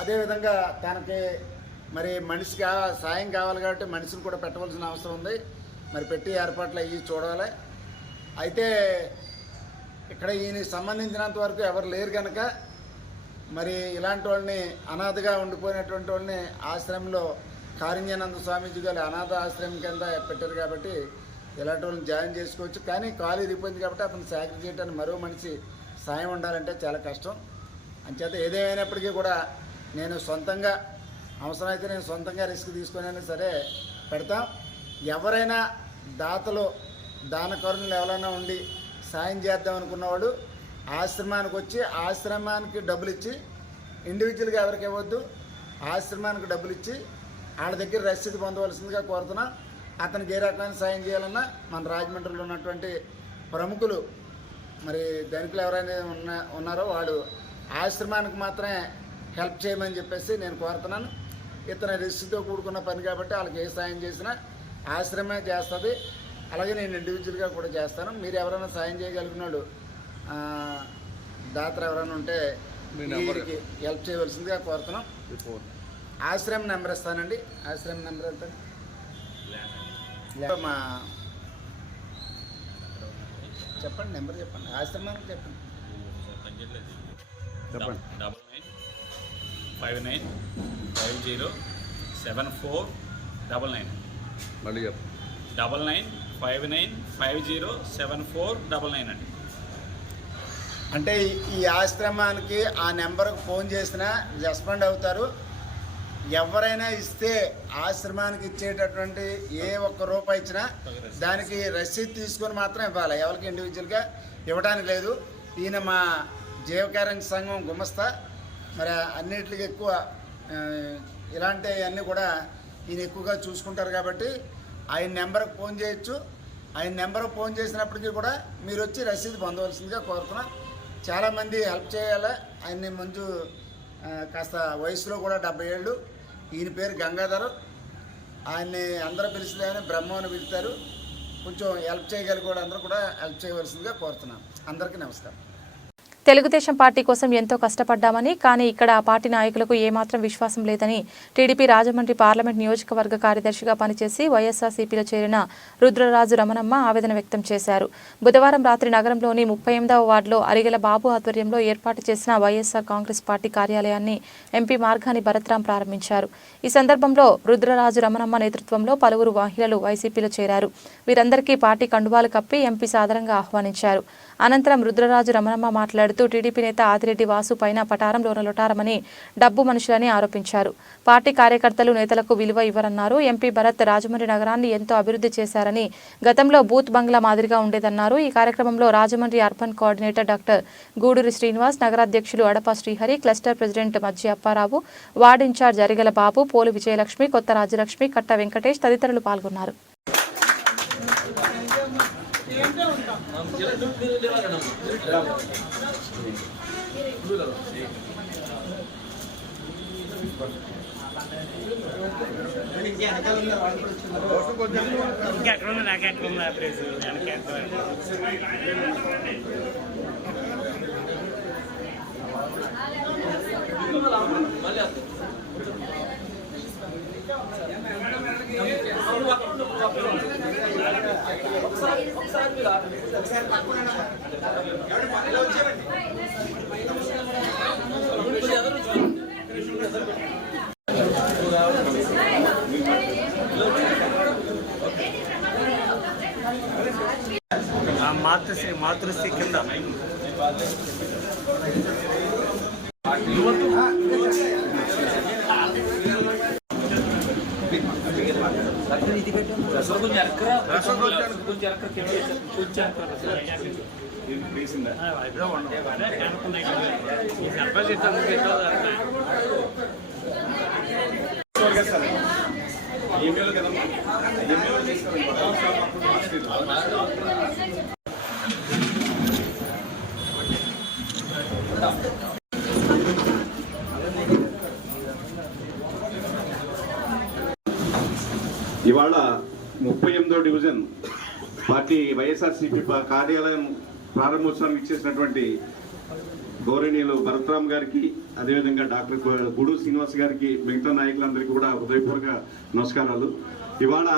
అదేవిధంగా తనకి మరి మనిషికి సాయం కావాలి కాబట్టి మనిషిని కూడా పెట్టవలసిన అవసరం ఉంది. మరి పెట్టి ఏర్పాట్లు అయ్యి చూడాలి. అయితే ఇక్కడ ఈయనకి సంబంధించినంత వరకు ఎవరు లేరు కనుక మరి ఇలాంటి వాళ్ళని అనాథగా ఉండిపోయినటువంటి వాళ్ళని ఆశ్రమంలో కారుణ్యానంద స్వామీజీ గారు అనాథ ఆశ్రమం కింద పెట్టారు కాబట్టి ఇలాంటి వాళ్ళని జాయిన్ చేసుకోవచ్చు. కానీ కాలు ఇరిగిపోయింది కాబట్టి అతను సాక్రి చేయడానికి మరో మనిషి సాయం ఉండాలంటే చాలా కష్టం. అంచేత ఏదేమైనప్పటికీ కూడా నేను సొంతంగా అవసరమైతే నేను సొంతంగా రిస్క్ తీసుకునైనా సరే పెడతాం. ఎవరైనా దాతలు దాన కరుణలు ఎవరైనా ఉండి సాయం చేద్దాం అనుకున్నవాడు ఆశ్రమానికి వచ్చి ఆశ్రమానికి డబ్బులు ఇచ్చి ఇండివిజువల్గా ఎవరికి ఇవ్వద్దు, ఆశ్రమానికి డబ్బులు ఇచ్చి వాళ్ళ దగ్గర రసీదు పొందవలసిందిగా కోరుతున్నా. అతనికి ఏ రకమైన సాయం చేయాలన్నా మన రాజమండ్రిలో ఉన్నటువంటి ప్రముఖులు మరి ధనికులు ఎవరైనా ఉన్నారో వాడు ఆశ్రమానికి మాత్రమే హెల్ప్ చేయమని చెప్పేసి నేను కోరుతున్నాను. ఇతను రిస్క్తో కూడుకున్న పని కాబట్టి వాళ్ళకి ఏ సాయం చేసినా ఆశ్రమే చేస్తుంది. అలాగే నేను ఇండివిజువల్గా కూడా చేస్తాను. మీరు ఎవరైనా సాయం చేయగలిగిన వాళ్ళు దాతలు ఎవరైనా ఉంటే వీరికి హెల్ప్ చేయవలసిందిగా కోరుతున్నాం. ఆశ్రమం నెంబర్ ఇస్తానండి. ఆశ్రమం నెంబర్ ఎంత? మా చెప్పండి, నెంబర్ చెప్పండి. ఆశ్రమానికి చెప్పండి. 9959507499 మళ్ళీ చెప్పు. 9959507499 అండి. అంటే ఈ ఆశ్రమానికి ఆ నెంబర్కి ఫోన్ చేసినా రెస్పాండ్ అవుతారు. ఎవరైనా ఇస్తే ఆశ్రమానికి ఇచ్చేటటువంటి ఏ ఒక్క రూపాయి ఇచ్చినా దానికి రసీదు తీసుకొని మాత్రం ఇవ్వాలి. ఎవరికి ఇండివిజువల్గా ఇవ్వడానికి లేదు. ఈయన మా జీవకారుణ్య సంఘం గుమస్తా. మరి అన్నిటికి ఎక్కువ ఇలాంటివన్నీ కూడా ఈయన ఎక్కువగా చూసుకుంటారు కాబట్టి ఆయన నెంబర్కి ఫోన్ చేయొచ్చు. ఆయన నెంబర్కి ఫోన్ చేసినప్పటికీ కూడా మీరు వచ్చి రసీదు పొందవలసిందిగా కోరుతున్నాం. చాలామంది హెల్ప్ చేయాలి. ఆయన్ని మంచు కాస్త వయసులో కూడా 70 ఏళ్ళు. ఈయన పేరు గంగాధర్. ఆయన్ని అందరూ పిలిస్తే బ్రహ్మ అని పిలుస్తారు. కొంచెం హెల్ప్ చేయగలిగే కూడా అందరూ కూడా హెల్ప్ చేయవలసిందిగా కోరుతున్నాం. అందరికీ నమస్కారం. తెలుగుదేశం పార్టీ కోసం ఎంతో కష్టపడ్డామని, కానీ ఇక్కడ ఆ పార్టీ నాయకులకు ఏమాత్రం విశ్వాసం లేదని టీడీపీ రాజమండ్రి పార్లమెంట్ నియోజకవర్గ కార్యదర్శిగా పనిచేసి వైఎస్ఆర్సీపీలో చేరిన రుద్రరాజు రమణమ్మ ఆవేదన వ్యక్తం చేశారు. బుధవారం రాత్రి నగరంలోని 38వ వార్డులో అరిగెల బాబు ఆధ్వర్యంలో ఏర్పాటు చేసిన వైఎస్ఆర్ కాంగ్రెస్ పార్టీ కార్యాలయాన్ని ఎంపీ మార్గాని భరత్రాం ప్రారంభించారు. ఈ సందర్భంలో రుద్రరాజు రమణమ్మ నేతృత్వంలో పలువురు మహిళలు వైసీపీలో చేరారు. వీరందరికీ పార్టీ కండువాలు కప్పి ఎంపీ సాదరంగా ఆహ్వానించారు. అనంతరం రుద్రరాజు రమణమ్మ మాట్లాడుతూ టీడీపీ నేత ఆదిరెడ్డి వాసు పైన పటారంలోన లొటారమని, డబ్బు మనుషులని ఆరోపించారు. పార్టీ కార్యకర్తలు నేతలకు విలువ ఇవ్వరన్నారు. ఎంపీ భరత్ రాజమండ్రి నగరాన్ని ఎంతో అభివృద్ధి చేశారని, గతంలో బూత్ బంగ్లా మాదిరిగా ఉండేదన్నారు. ఈ కార్యక్రమంలో Rajahmundry urban coordinator doctor Guduri Srinivas, నగరాధ్యక్షులు Adapa Srihari, cluster president Majji Apparao, ward incharge Arigela Babu, Polu Vijayalakshmi, Kotha Rajalakshmi, కట్ట వెంకటేష్ తదితరులు పాల్గొన్నారు. మాతృశ్రీ కింద ఇవాళ 38వ డివిజన్ పార్టీ వైఎస్ఆర్సీపీ కార్యాలయం ప్రారంభోత్సవానికి ఇచ్చేసినటువంటి గౌరవనీయులు భరత్రామ్ గారికి, అదేవిధంగా డాక్టర్ గూడూరి శ్రీనివాస్ గారికి, మిగతా నాయకులందరికీ కూడా హృదయపూర్వక నమస్కారాలు. ఇవాళ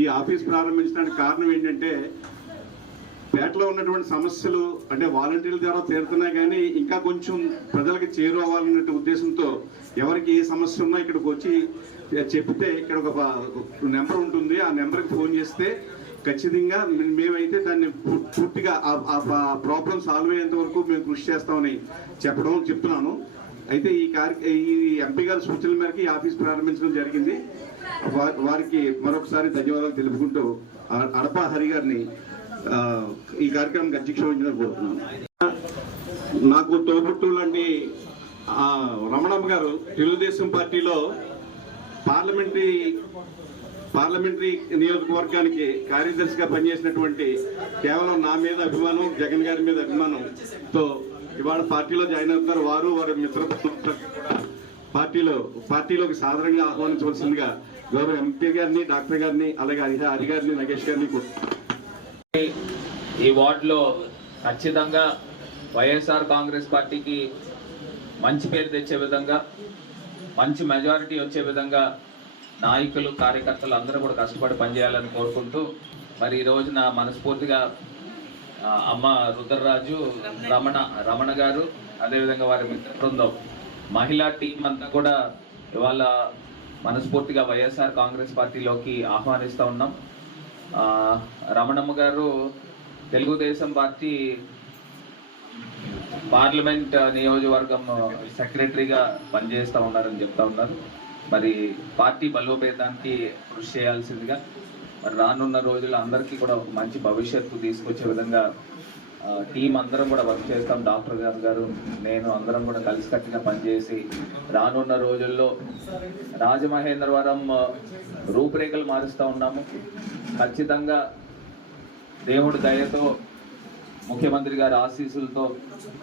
ఈ ఆఫీస్ ప్రారంభించడానికి కారణం ఏంటంటే, పేటలో ఉన్నటువంటి సమస్యలు అంటే వాలంటీర్ల ద్వారా తీరుతున్నాయి, కానీ ఇంకా కొంచెం ప్రజలకు చేరువవ్వాలనే ఉద్దేశంతో ఎవరికి ఏ సమస్య ఉన్నా ఇక్కడికి వచ్చి చెప్తే ఇక్కడ ఒక నెంబర్ ఉంటుంది. ఆ నెంబర్కి ఫోన్ చేస్తే ఖచ్చితంగా మేమైతే దాన్ని పూర్తిగా ఆ ప్రాబ్లం సాల్వ్ అయ్యేంత వరకు మేము కృషి చేస్తామని చెప్తున్నాను. అయితే ఈ ఎంపీ గారి సూచనల మేరకు ఈ ఆఫీస్ ప్రారంభించడం జరిగింది. వారికి మరొకసారి ధన్యవాదాలు తెలుపుకుంటూ అడప హరి గారిని ఈ కార్యక్రమానికి అధ్యక్ష వహించడం కోరుతున్నాను. నాకు తోబుట్టు లాంటి రమణమ్మ గారు తెలుగుదేశం పార్టీలో పార్లమెంటరీ నియోజకవర్గానికి కార్యదర్శిగా పనిచేసినటువంటి, కేవలం నా మీద అభిమానం, జగన్ గారి మీద అభిమానంతో ఇవాళ పార్టీలో జాయిన్ అవుతున్నారు. వారి మిత్రత్వం కూడా పార్టీలోకి సాధారణంగా ఆహ్వానించవలసిందిగా గౌరవ ఎంపీ గారిని, డాక్టర్ గారిని, అలాగే హరి గారిని, నగేష్ గారిని ఈ వార్డులో ఖచ్చితంగా వైఎస్ఆర్ కాంగ్రెస్ పార్టీకి మంచి పేరు తెచ్చే విధంగా, మంచి మెజారిటీ వచ్చే విధంగా నాయకులు, కార్యకర్తలు అందరూ కూడా కష్టపడి పనిచేయాలని కోరుకుంటూ, మరి ఈ రోజున మనస్ఫూర్తిగా అమ్మ రుద్రరాజు రమణ గారు, అదేవిధంగా వారి మిత్ర బృందం, మహిళా టీం అంతా కూడా ఇవాళ మనస్ఫూర్తిగా వైఎస్ఆర్ కాంగ్రెస్ పార్టీలోకి ఆహ్వానిస్తూ ఉన్నాం. రమణమ్మ గారు తెలుగుదేశం పార్టీ పార్లమెంట్ నియోజకవర్గం సెక్రటరీగా పనిచేస్తూ ఉన్నారని చెప్తా ఉన్నారు. మరి పార్టీ బలోపేతానికి కృషి చేయాల్సిందిగా, మరి రానున్న రోజుల్లో అందరికీ కూడా ఒక మంచి భవిష్యత్తు తీసుకొచ్చే విధంగా టీం అందరం కూడా వర్క్ చేస్తాం. డాక్టర్ గారు నేను అందరం కూడా కలిసికట్టుగా పనిచేసి రానున్న రోజుల్లో రాజమహేంద్రవరం రూపురేఖలు మారుస్తూ ఉన్నాము. ఖచ్చితంగా దేవుడి దయతో, ముఖ్యమంత్రి గారి ఆశీస్సులతో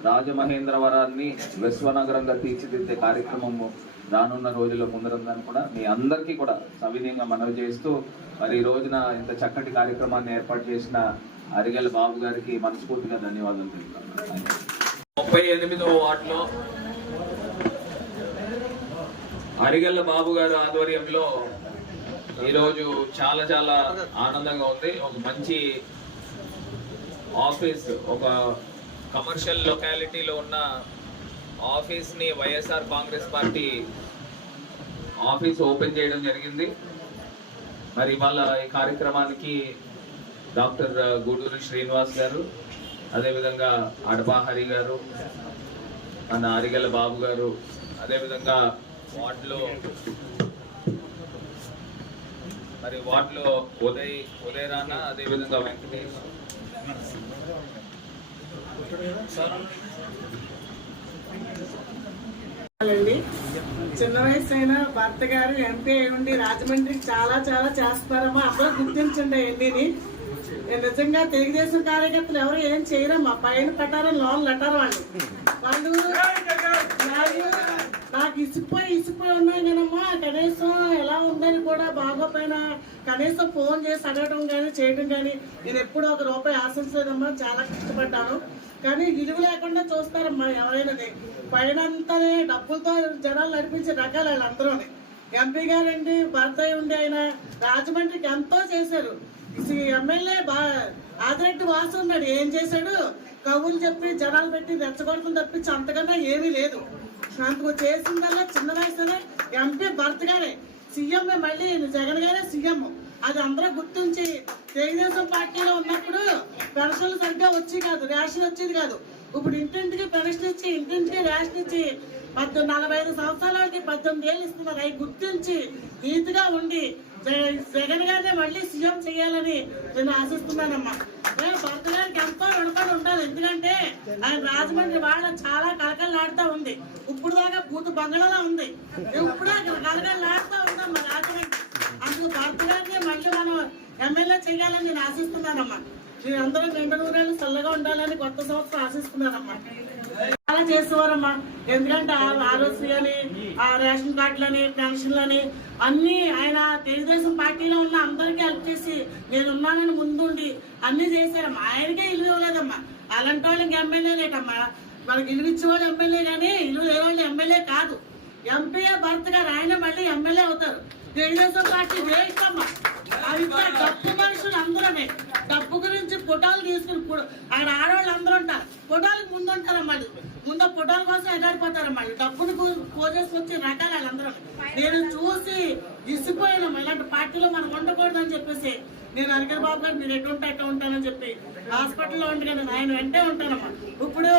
రాజమహేంద్రవరాన్ని విశ్వనగరంగా తీర్చిదిద్దే కార్యక్రమము రానున్న రోజుల్లో ముందరందని కూడా మీ అందరికీ కూడా సవినయంగా మనవి చేస్తూ, మరి ఈ రోజున ఇంత చక్కటి కార్యక్రమాన్ని ఏర్పాటు చేసిన అరిగెల బాబు గారికి మనస్ఫూర్తిగా ధన్యవాదాలు తెలుపుతున్నాను. 38వ వార్డులో అరిగెల బాబు గారు ఆధ్వర్యంలో ఈరోజు చాలా చాలా ఆనందంగా ఉంది. ఒక మంచి ఆఫీస్, ఒక కమర్షియల్ లొకాలిటీలో ఉన్న ఆఫీస్ని YSR Congress party office open చేయడం జరిగింది. మరి ఇవాళ ఈ కార్యక్రమానికి డాక్టర్ గూడూరు శ్రీనివాస్ గారు, అదేవిధంగా అడపాహరి గారు, మన అరిగెల బాబు గారు, అదేవిధంగా వార్డులో ఉదయ్ రానా, అదేవిధంగా వెంకటేష్ చిన్న వయసు అయిన భర్త గారు ఎంపీ ఉండి రాజమండ్రికి చాలా చాలా చేస్తున్నారమ్మా. అందరూ గుర్తించండి ఎంపీని. నిజంగా తెలుగుదేశం కార్యకర్తలు ఎవరు ఏం చేయరమ్మా. పైన పెట్టారో లోన్ లెటర్ వాళ్ళు నాకు ఇసిపోయి ఉన్నాయి కానమ్మా. కనీసం ఎలా ఉందని కూడా బాగోపోయినా కనీసం ఫోన్ చేసి అడగడం కానీ చేయడం కానీ నేను ఎప్పుడు ₹1 ఆశించలేదమ్మా. చాలా కష్టపడ్డాను. కానీ విలువ లేకుండా చూస్తారమ్మా ఎవరైనాది. పైనంతనే డబ్బులతో జనాలు నడిపించే రకాలు వాళ్ళందరూ. ఎంపీ గారండి భర్త ఉండి ఆయన రాజమండ్రికి ఎంతో చేశారు. ఎమ్మెల్యే ఆదిరెడ్డి వాసు ఉన్నాడు, ఏం చేశాడు? కవులు చెప్పి జనాలు పెట్టి రెచ్చగొడతాం తప్పించి అంతకన్నా ఏమీ లేదు. అందుకు చేసిందల్లా చిన్న వయసులోనే ఎంపీ భర్త గారే సీఎం, మళ్ళీ జగన్ గారే సీఎం. అది అందరూ గుర్తించి తెలుగుదేశం పార్టీలో ఉన్నప్పుడు పెన్షన్లు సరిగ్గా వచ్చి కాదు, రేషన్ వచ్చేది కాదు. ఇప్పుడు ఇంటింటికి పెన్షన్ ఇచ్చి ఇంటింటికి రేషన్ ఇచ్చి 45 సంవత్సరాలకి 18 ఏళ్ళు ఇస్తున్నారు. అవి గుర్తించి నీతిగా ఉండి జగన్ గారిని మళ్ళీ సీఎం చేయాలని నేను ఆశిస్తున్నానమ్మా. భర్త గారికి ఎంతో రుణపడి ఉండాలి. ఎందుకంటే ఆయన రాజమండ్రి వాళ్ళ చాలా కలకలలాడుతూ ఉంది. ఇప్పుడు దాకా బూతు బంగాళలో ఉంది, ఇప్పుడు కలకలలాడుతూ ఉందమ్మా రాజమండ్రి. అందుకు భర్త గారిని మళ్ళీ మనం ఎమ్మెల్యే చేయాలని నేను ఆశిస్తున్నానమ్మా. మీరందరూ 2 నూరేళ్ళు చల్లగా ఉండాలని కొత్త సంవత్సరం ఆశిస్తున్నానమ్మా. చాలా చేసేవారమ్మా. ఎందుకంటే ఆరోగ్య అని, రేషన్ కార్డులని, పెన్షన్లని అన్ని ఆయన తెలుగుదేశం పార్టీలో ఉన్న అందరికీ హెల్ప్ చేసి నేనున్నానని ముందుండి అన్ని చేశారమ్మా. ఆయనకే ఇల్లు ఇవ్వలేదమ్మా. అలాంటి వాళ్ళకి ఎమ్మెల్యే లేటమ్మా. మనకి ఇల్లు ఇచ్చేవాళ్ళు ఎమ్మెల్యే కానీ ఇల్లు లేని వాళ్ళు ఎమ్మెల్యే కాదు. ఎంపీ భర్త గారు ఆయన మళ్ళీ ఎమ్మెల్యే అవుతారు. తెలుగుదేశం పార్టీ వేయిస్తమ్మా. అవి డబ్బు మనుషులు అందరమే డబ్బు గురించి ఫోటోలు తీసుకుని ఆయన ఆడవాళ్ళు అందరూ ఉంటారు. ఫోటోలకు ముందు ఉంటారమ్మా. ముందు ఫోటోల కోసం ఎగాడిపోతారమ్మా. డబ్బును పోజేసుకొచ్చి రకాలు వాళ్ళందరూ. నేను చూసి ఇసిపోయినాము. ఇలాంటి పార్టీలో మనం ఉండకూడదని చెప్పేసి నేను అరిగెల బాబు గారు మీరు ఎటు ఉంటే ఎట్లా ఉంటానని చెప్పి హాస్పిటల్లో ఉంటే నేను ఆయన వెంటే ఉంటానమ్మా. ఇప్పుడు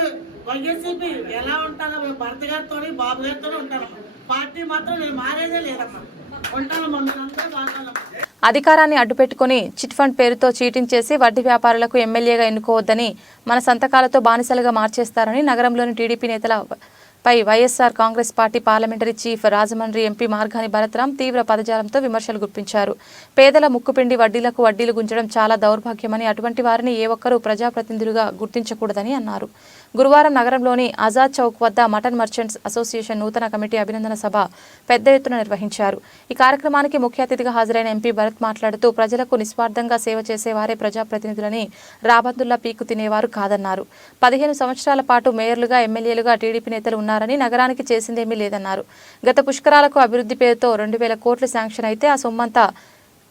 వైఎస్సీపీ ఎలా ఉంటానో భర్త గారితో బాబు గారితోనే ఉంటానమ్మా. పార్టీ మాత్రం నేను మారేదే లేదమ్మా. ఉంటానమ్మా. మీరందరూ బాగా అధికారాన్ని అడ్డుపెట్టుకుని చిట్ ఫండ్ పేరుతో చీటింగ్ చేసి వడ్డీ వ్యాపారులకు ఎమ్మెల్యేగా ఎన్నుకోవద్దని, మన సంతకాలతో బానిసలుగా మార్చేస్తారని నగరంలోని టీడీపీ నేతలపై YSR Congress party parliamentary chief Rajahmundry MP Margani Bharat Ram తీవ్ర పదజాలంతో విమర్శలు గుప్పించారు. పేదల ముక్కుపిండి వడ్డీలకు వడ్డీలు గుంజడం చాలా దౌర్భాగ్యమని, అటువంటి వారిని ఏ ఒక్కరూ ప్రజాప్రతినిధులుగా గుర్తించకూడదని అన్నారు. గురువారం నగరంలోని ఆజాద్ చౌక్ వద్ద మటన్ మర్చెంట్స్ అసోసియేషన్ నూతన కమిటీ అభినందన సభ పెద్ద ఎత్తున నిర్వహించారు. ఈ కార్యక్రమానికి ముఖ్య అతిథిగా హాజరైన ఎంపీ భరత్ మాట్లాడుతూ ప్రజలకు నిస్వార్థంగా సేవ చేసేవారే ప్రజాప్రతినిధులని, రాబందుల్లా పీకు తినేవారు కాదన్నారు. 15 సంవత్సరాల పాటు మేయర్లుగా, ఎమ్మెల్యేలుగా టీడీపీ నేతలు ఉన్నారని, నగరానికి చేసిందేమీ లేదన్నారు. గత పుష్కరాలకు అభివృద్ధి పేరుతో 2000 కోట్లు శాంక్షన్ అయితే ఆ సొమ్మంతా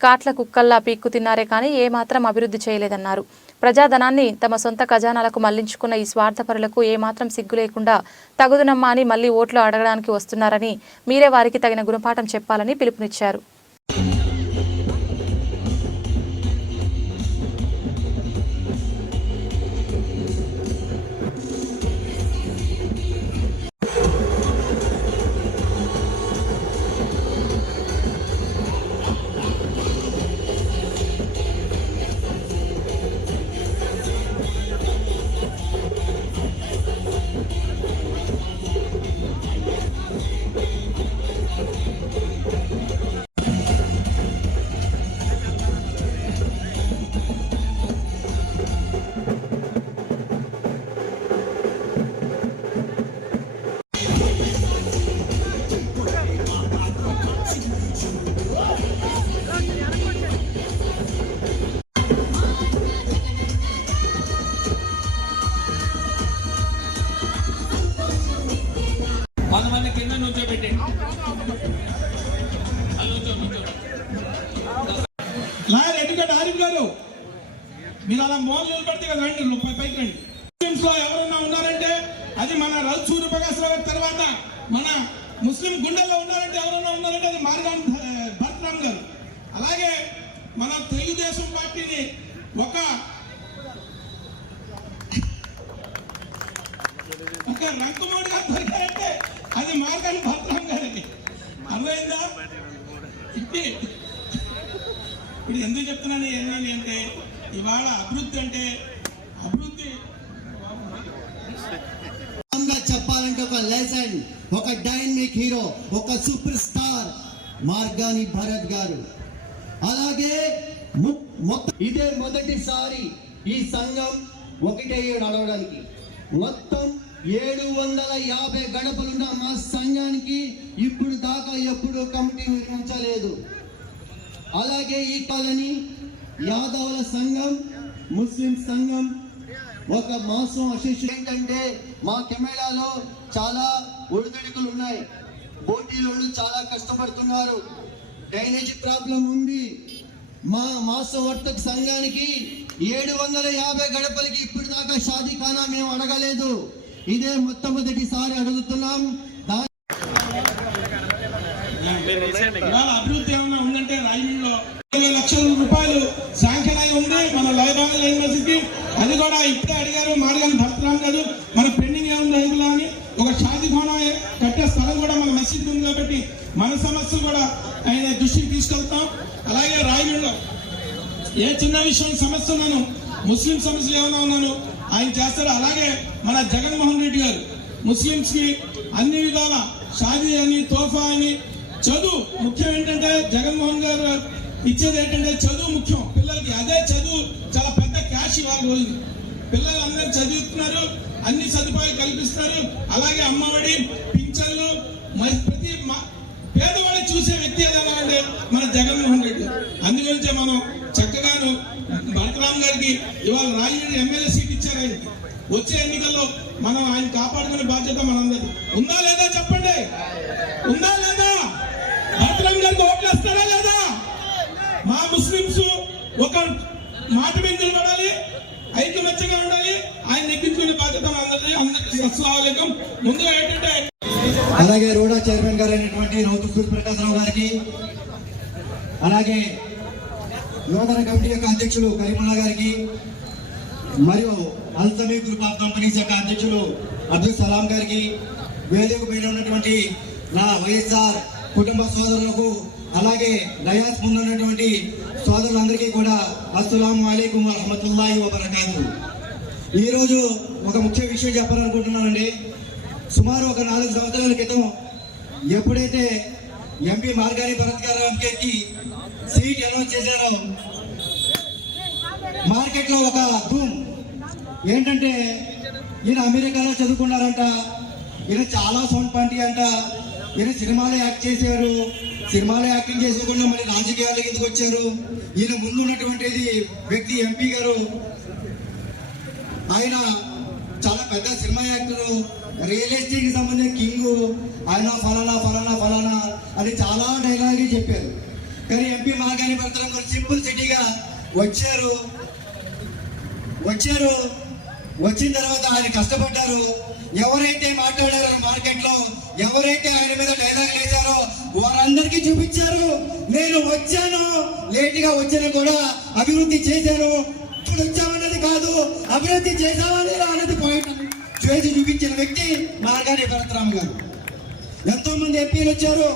కాట్ల కుక్కల్లా పీక్కు తిన్నారే కానీ ఏమాత్రం అభివృద్ధి చేయలేదన్నారు. ప్రజాధనాన్ని తమ సొంత ఖజానాలకు మళ్లించుకున్న ఈ స్వార్థపరులకు ఏమాత్రం సిగ్గు లేకుండా తగుదునమ్మా అని మళ్లీ ఓట్లు అడగడానికి వస్తున్నారని, మీరే వారికి తగిన గుణపాఠం చెప్పాలని పిలుపునిచ్చారు. లాయర్ ఎడ్యుకేట్ ఆరిఫ్ గారు, మీరు అలా మోల్ నిలబడితే కదా రండి, పైకి రండి. ముస్లిమ్స్ లో ఎవరైనా ఉన్నారంటే అది మన రౌత్ సూర్యప్రకాశ్ రావు తర్వాత మన ముస్లిం గుండెల్లో ఉన్నారంటే ఎవరైనా ఉన్నారంటే అది మార్గాన్ భరత్రామ్ గారు. అలాగే మన తెలుగుదేశం పార్టీని ఒక రంకమోడిగా దొరికారంటే అది మార్గాన్ భరత్రామ్ గారికి. అర్థమైందా? ఇప్పుడు ఎందుకు చెప్తున్నాను ఏంటండి అంటే ఇవాళ అభివృద్ధి అంటే అభివృద్ధి చెప్పాలంటే ఒక లెజెండ్, ఒక డైనమిక్ హీరో, ఒక సూపర్ స్టార్ మార్గాని భరత్ గారు. అలాగే ఇదే మొదటిసారి ఈ సంఘం ఒకటే నడవడానికి. మొత్తం 750 గడపలున్న మా సంఘానికి ఇప్పుడు దాకా ఎప్పుడు కమిటీ నిర్మించలేదు. అలాగే ఈ కాలనీ యాదవుల సంఘం, ముస్లిం సంఘం ఒక మాసం అసోసియేషన్. ఏంటంటే మా కెమెరాలో చాలా ఒడిదుడుకులు ఉన్నాయి, బోటీలు చాలా కష్టపడుతున్నారు, డ్రైనేజ్ ప్రాబ్లం ఉంది. మా మాసం వర్తక సంఘానికి 750 గడపలకి ఇప్పుడు దాకా షాదీఖానా మేము అడగలేదు. ఇదే మొట్టమొదటిసారి అడుగుతున్నాం. అభివృద్ధి ఏమైనా ఉందంటే రాజమండ్రిలో 20 లక్షల రూపాయలు శాంక్షన్ అయి ఉంది మన లైబాన్ యూనివర్సిటీ. అది కూడా ఇప్పుడే అడిగారు మార్గాని భరత్రామ్ గారు, మన పెండింగ్ ఏముంది ఐదులో అని. ఒక షాదీఖానా కట్టే స్థలం కూడా మన మసీద్ ఉంది కాబట్టి మన సమస్యలు కూడా ఆయన దృష్టికి తీసుకెళ్తాం. అలాగే రాయమండ్రిలో ఏ చిన్న విషయం సమస్య ఉన్నాను, ముస్లిం సమస్యలు ఏమైనా ఉన్నాను ఆయన చేస్తారు. అలాగే మన జగన్మోహన్ రెడ్డి గారు ముస్లింస్ కి అన్ని విధాల షాదీ అని, తోఫా అని, చదువు ముఖ్యం. ఏంటంటే జగన్మోహన్ గారు ఇచ్చేది ఏంటంటే చదువు ముఖ్యం పిల్లలకి. అదే చదువు చాలా పెద్ద క్యాష్ ఇవాళ రోజు. పిల్లలు అందరూ చదువుతున్నారు, అన్ని సదుపాయాలు కల్పిస్తారు. అలాగే అమ్మఒడి, పింఛన్లు, ప్రతి పేదవాళ్ళు చూసే వ్యక్తి ఏదైనా అంటే మన జగన్మోహన్ రెడ్డి. అందుగురించే మనం చక్కగాను భరతరామ్ గారికి ఇవాళ రాజమండ్రి ఎమ్మెల్యే సీట్ ఇచ్చారు. ఆయనకి వచ్చే ఎన్నికల్లో మనం ఆయన కాపాడుకునే బాధ్యత మనందరిది. ఉందా లేదా చెప్పండి, ఉందా లేదా? భరతరామ్ గారికి ఓట్లు వేస్తారా లేదా? మా ముస్లింస్ ఒక మాట మీద నిలబడాలి, ఐకమత్యంగా ఉండాలి, ఆయన నెగ్గించుకునే బాధ్యత మనందరిది. అందరికీ అస్సలాము అలైకుం. ముందుగా ఏంటంటే అలాగే రోడా చైర్మన్ గారు అయినటువంటి రౌతు సూర్యప్రకాశ్ రావు గారికి, అలాగే నూతన కమిటీ యొక్క అధ్యక్షులు కరీముల్లా గారికి, మరియు అల్సమీ గ్రూప్ ఆఫ్ కంపెనీస్ యొక్క అధ్యక్షులు అబ్దుల్ సలాం గారికి, వేదిక పైన ఉన్నటువంటి నా వైఎస్ఆర్ కుటుంబ సోదరులకు, అలాగే డయాస్ ముందు ఉన్నటువంటి సోదరులందరికీ కూడా అస్సలాము అలైకుం వరహమతుల్లాహి వబరకాతుహు. ఈరోజు ఒక ముఖ్య విషయం చెప్పాలనుకుంటున్నానండి. సుమారు ఒక 4 సంవత్సరాల క్రితం ఎప్పుడైతే ఎంపీ మార్గాని భరత్ గారికి సీట్ అనౌన్స్ చేశారో మార్కెట్లో ఒక ధూమ్. ఏంటంటే ఈయన అమెరికాలో చదువుకున్నారంట, ఈయన చాలా సౌండ్ పార్టీ అంట, ఈయన సినిమాలో యాక్ట్ చేశారు, సినిమాలో యాక్టింగ్ చేసుకోకుండా మళ్ళీ రాజకీయాల కిందకు వచ్చారు. ఈయన ముందు ఉన్నటువంటిది వ్యక్తి ఎంపీ గారు, ఆయన చాలా పెద్ద సినిమా యాక్టరు, రియల్ ఎస్టేట్ కి సంబంధించిన కింగ్, ఆయన ఫలానా ఫలానా ఫలానా అని చాలా డైలాగ్ చెప్పారు. కానీ ఎంపీ మార్గాని భరతరామ్ గారు సింపుల్ సిటీగా వచ్చారు. వచ్చిన తర్వాత ఆయన కష్టపడ్డారు. ఎవరైతే మాట్లాడారో మార్కెట్ లో, ఎవరైతే ఆయన మీద డైలాగ్ వేశారో వారందరికీ చూపించారు. నేను వచ్చాను, లేట్ గా వచ్చాను కూడా అభివృద్ధి చేశాను, ఇప్పుడు వచ్చామన్నది కాదు, అభివృద్ధి చేశామని అన్నది పాయింట్ చేసి చూపించిన వ్యక్తి మార్గాని భరతరామ్ గారు. ఎంతో మంది ఎంపీలు వచ్చారు,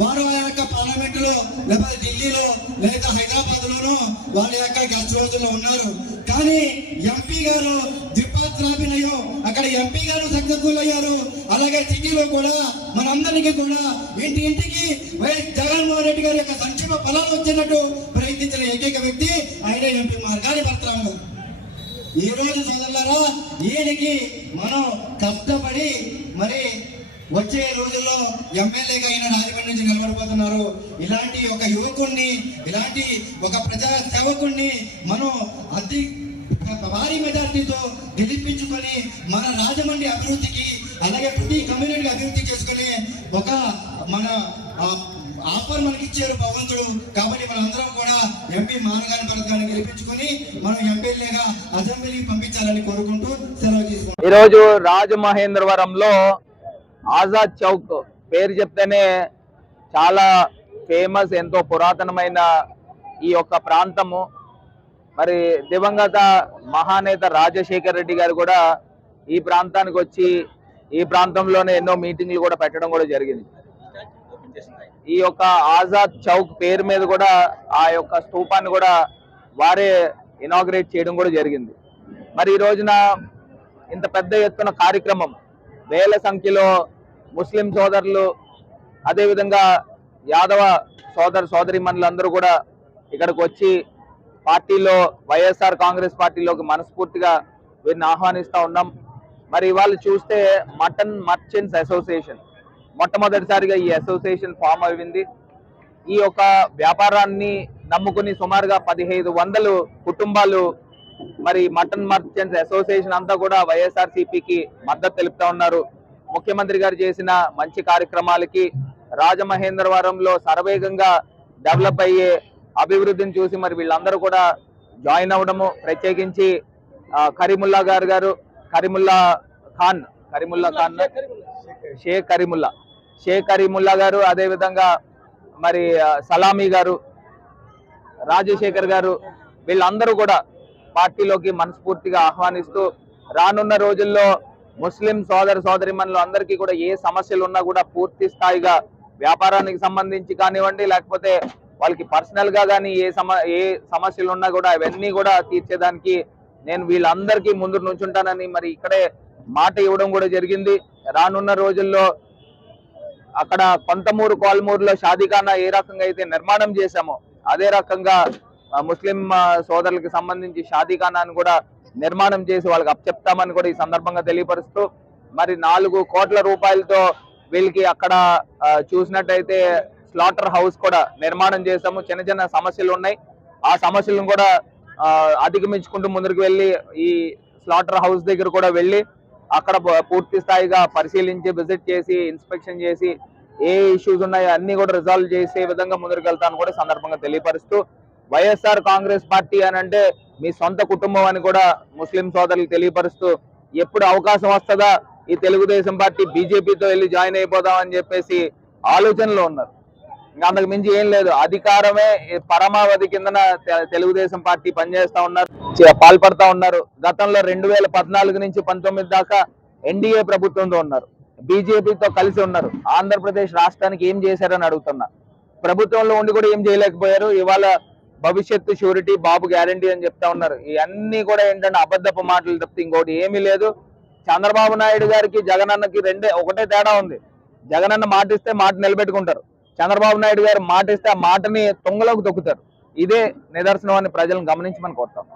వారు ఆ యొక్క పార్లమెంట్ లో, లేకపోతే ఢిల్లీలో, లేదా హైదరాబాద్ లోనో వాళ్ళ యొక్క గెస్ట్ రోజుల్లో ఉన్నారు. కానీ ఎంపీ గారు ద్విపాత్రాభినయం అయ్యో, అక్కడ ఎంపీ గారు సక్సెస్ఫుల్ అయ్యారు. అలాగే సిటీలో కూడా మనందరికీ కూడా ఇంటికి వైఎస్ జగన్మోహన్ రెడ్డి గారి యొక్క సంక్షేమ ఫలాలు వచ్చినట్టు ప్రయత్నించిన ఏకైక వ్యక్తి ఆయనే ఎంపీ మార్గాని భరతరామ్ గారు. ఈ రోజు సోదరులారా, ఈయనకి మనం కష్టపడి మరి వచ్చే రోజుల్లో ఎమ్మెల్యేగా అయిన రాజమండ్రి నుంచి నిలబడిపోతున్నారు. ఇలాంటి ఒక యువకుడిని, ఇలాంటి ఒక ప్రజా సేవకుడిని మనం అతి భారీ మెజార్టీతో గెలిపించుకొని మన రాజమండ్రి అభివృద్ధికి, అలాగే ప్రతి కమ్యూనిటీ అభివృద్ధి చేసుకుని ఒక మన ఆఫర్ మనకి ఇచ్చారు భగవంతుడు. కాబట్టి మనందరం కూడా ఎంపీ మానగాని భరత్ గారిని గెలిపించుకొని మనం ఎమ్మెల్యేగా అసెంబ్లీకి పంపించాలని కోరుకుంటూ సెలవు తీసుకుంటాం. ఈరోజు రాజమహేంద్రవరంలో ఆజాద్ చౌక్ పేరు చెప్తేనే చాలా ఫేమస్, ఎంతో పురాతనమైన ఈ యొక్క ప్రాంతము. మరి దివంగత మహానేత రాజశేఖర్ రెడ్డి గారు కూడా ఈ ప్రాంతానికి వచ్చి ఈ ప్రాంతంలోనే ఎన్నో మీటింగ్లు కూడా పెట్టడం కూడా జరిగింది. ఈ యొక్క ఆజాద్ చౌక్ పేరు మీద కూడా ఆ యొక్క స్తూపాన్ని కూడా వారే ఇనాగ్రేట్ చేయడం కూడా జరిగింది. మరి ఈ రోజున ఇంత పెద్ద ఎత్తున కార్యక్రమం, వేల సంఖ్యలో ముస్లిం సోదరులు, అదేవిధంగా యాదవ సోదరిమణులందరూ కూడా ఇక్కడికి వచ్చి పార్టీలో వైఎస్ఆర్ కాంగ్రెస్ పార్టీలోకి మనస్ఫూర్తిగా వీరిని ఆహ్వానిస్తూ ఉన్నాం. మరి వాళ్ళు చూస్తే మటన్ మర్చెంట్స్ అసోసియేషన్ మొట్టమొదటిసారిగా ఈ అసోసియేషన్ ఫామ్ అయింది. ఈ యొక్క వ్యాపారాన్ని నమ్ముకుని సుమారుగా 1500 కుటుంబాలు మరి మటన్ మర్చెంట్స్ అసోసియేషన్ అంతా కూడా వైఎస్ఆర్సీపీకి మద్దతు తెలుపుతా ఉన్నారు. ముఖ్యమంత్రి గారు చేసిన మంచి కార్యక్రమాలకి, రాజమహేంద్రవరంలో సర్వేగంగా డెవలప్ అయ్యే అభివృద్ధిని చూసి మరి వీళ్ళందరూ కూడా జాయిన్ అవ్వడము, ప్రత్యేకించి కరీముల్లా ఖాన్ షేక్ కరీముల్లా గారు, అదేవిధంగా మరి సలామీ గారు, రాజశేఖర్ గారు, వీళ్ళందరూ కూడా పార్టీలోకి మనస్ఫూర్తిగా ఆహ్వానిస్తూ రానున్న రోజుల్లో ముస్లిం సోదరిమణులు అందరికీ కూడా ఏ సమస్యలు ఉన్నా కూడా పూర్తి స్థాయిగా వ్యాపారానికి సంబంధించి కానివ్వండి, లేకపోతే వాళ్ళకి పర్సనల్ గా కానీ ఏ సమస్యలు ఉన్నా కూడా అవన్నీ కూడా తీర్చేదానికి నేను వీళ్ళందరికీ ముందు నుంచుంటానని మరి ఇక్కడే మాట ఇవ్వడం కూడా జరిగింది. రానున్న రోజుల్లో అక్కడ కొంతమూరు కోల్మూరులో షాదీఖానా ఏ రకంగా అయితే నిర్మాణం చేశామో అదే రకంగా ముస్లిం సోదరులకు సంబంధించి షాదీఖానాను కూడా నిర్మాణం చేసి వాళ్ళకి అప్పచెప్తామని కూడా ఈ సందర్భంగా తెలియపరుస్తూ, మరి 4 కోట్ల రూపాయలతో వీళ్ళకి అక్కడ చూసినట్టయితే స్లాటర్ హౌస్ కూడా నిర్మాణం చేశాము. చిన్న సమస్యలు ఉన్నాయి, ఆ సమస్యలను కూడా అధిగమించుకుంటూ ముందుకు వెళ్ళి ఈ స్లాటర్ హౌస్ దగ్గర కూడా వెళ్ళి అక్కడ పూర్తి స్థాయిగా పరిశీలించి విజిట్ చేసి ఇన్స్పెక్షన్ చేసి ఏ ఇష్యూస్ ఉన్నాయో అన్ని కూడా రిజాల్వ్ చేసే విధంగా ముందుకు వెళ్తాను కూడా సందర్భంగా తెలియపరుస్తూ, వైఎస్ఆర్ కాంగ్రెస్ పార్టీ అని అంటే మీ సొంత కుటుంబం అని కూడా ముస్లిం సోదరులకు తెలియపరుస్తూ, ఎప్పుడు అవకాశం వస్తుందా ఈ తెలుగుదేశం పార్టీ బీజేపీతో వెళ్ళి జాయిన్ అయిపోదాం అని చెప్పేసి ఆలోచనలో ఉన్నారు. ఇంకా అంతకు మించి ఏం లేదు, అధికారమే పరమావధి కిందన తెలుగుదేశం పార్టీ పనిచేస్తా ఉన్నారు, పాల్పడతా ఉన్నారు. గతంలో 2014 నుంచి 19 దాకా ఎన్డీఏ ప్రభుత్వంతో ఉన్నారు, బీజేపీతో కలిసి ఉన్నారు. ఆంధ్రప్రదేశ్ రాష్ట్రానికి ఏం చేశారని అడుగుతున్నా. ప్రభుత్వంలో ఉండి కూడా ఏం చేయలేకపోయారు. ఇవాళ భవిష్యత్తు షూరిటీ, బాబు గ్యారంటీ అని చెప్తా ఉన్నారు. ఇవన్నీ కూడా ఏంటంటే అబద్ధపు మాటలు తప్పితే ఇంకోటి ఏమీ లేదు. చంద్రబాబు నాయుడు గారికి జగనన్నకి ఒకటే తేడా ఉంది. జగనన్న మాట ఇస్తే మాట నిలబెట్టుకుంటారు, చంద్రబాబు నాయుడు గారు మాట ఇస్తే ఆ మాటని తొంగలోకి తొక్కుతారు. ఇదే నిదర్శనం అని ప్రజలను గమనించమని కోరుతాం.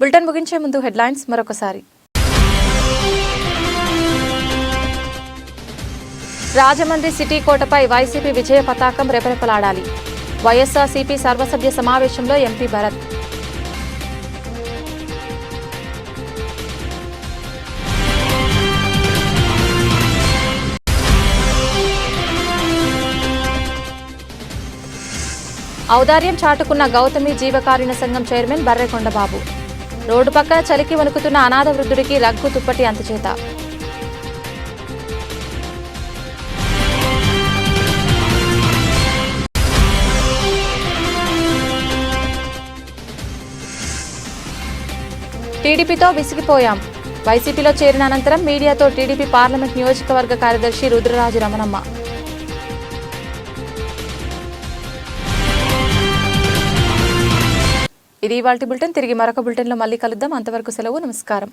బులెటిన్ ముగించే ముందు హెడ్లైన్స్ మరొకసారి. రాజమండ్రి సిటీ కోటపై వైసీపీ విజయ పతాకం రెపరెపలాడాలి. వైఎస్ఆర్సీపీ సర్వసభ్య సమావేశంలో ఎంపీ భరత్. ఔదార్యం చాటుకున్న గౌతమి జీవకారుణ్య సంఘం చైర్మన్ బర్రెకొండబాబు. రోడ్డు పక్కన చలికి వణుకుతున్న అనాథ వృద్ధుడికి రగ్గు తుప్పటి అంతచేత. టీడీపీతో విసిగిపోయాం. వైసీపీలో చేరిన అనంతరం మీడియాతో టీడీపీ పార్లమెంట్ నియోజకవర్గ కార్యదర్శి రుద్రరాజు రమణమ్మ. ఇది ఇవాల్టి బులెటిన్. తిరిగి మరొక బులెటిన్లో మళ్ళీ కలుద్దాం. అంతవరకు సెలవు. నమస్కారం.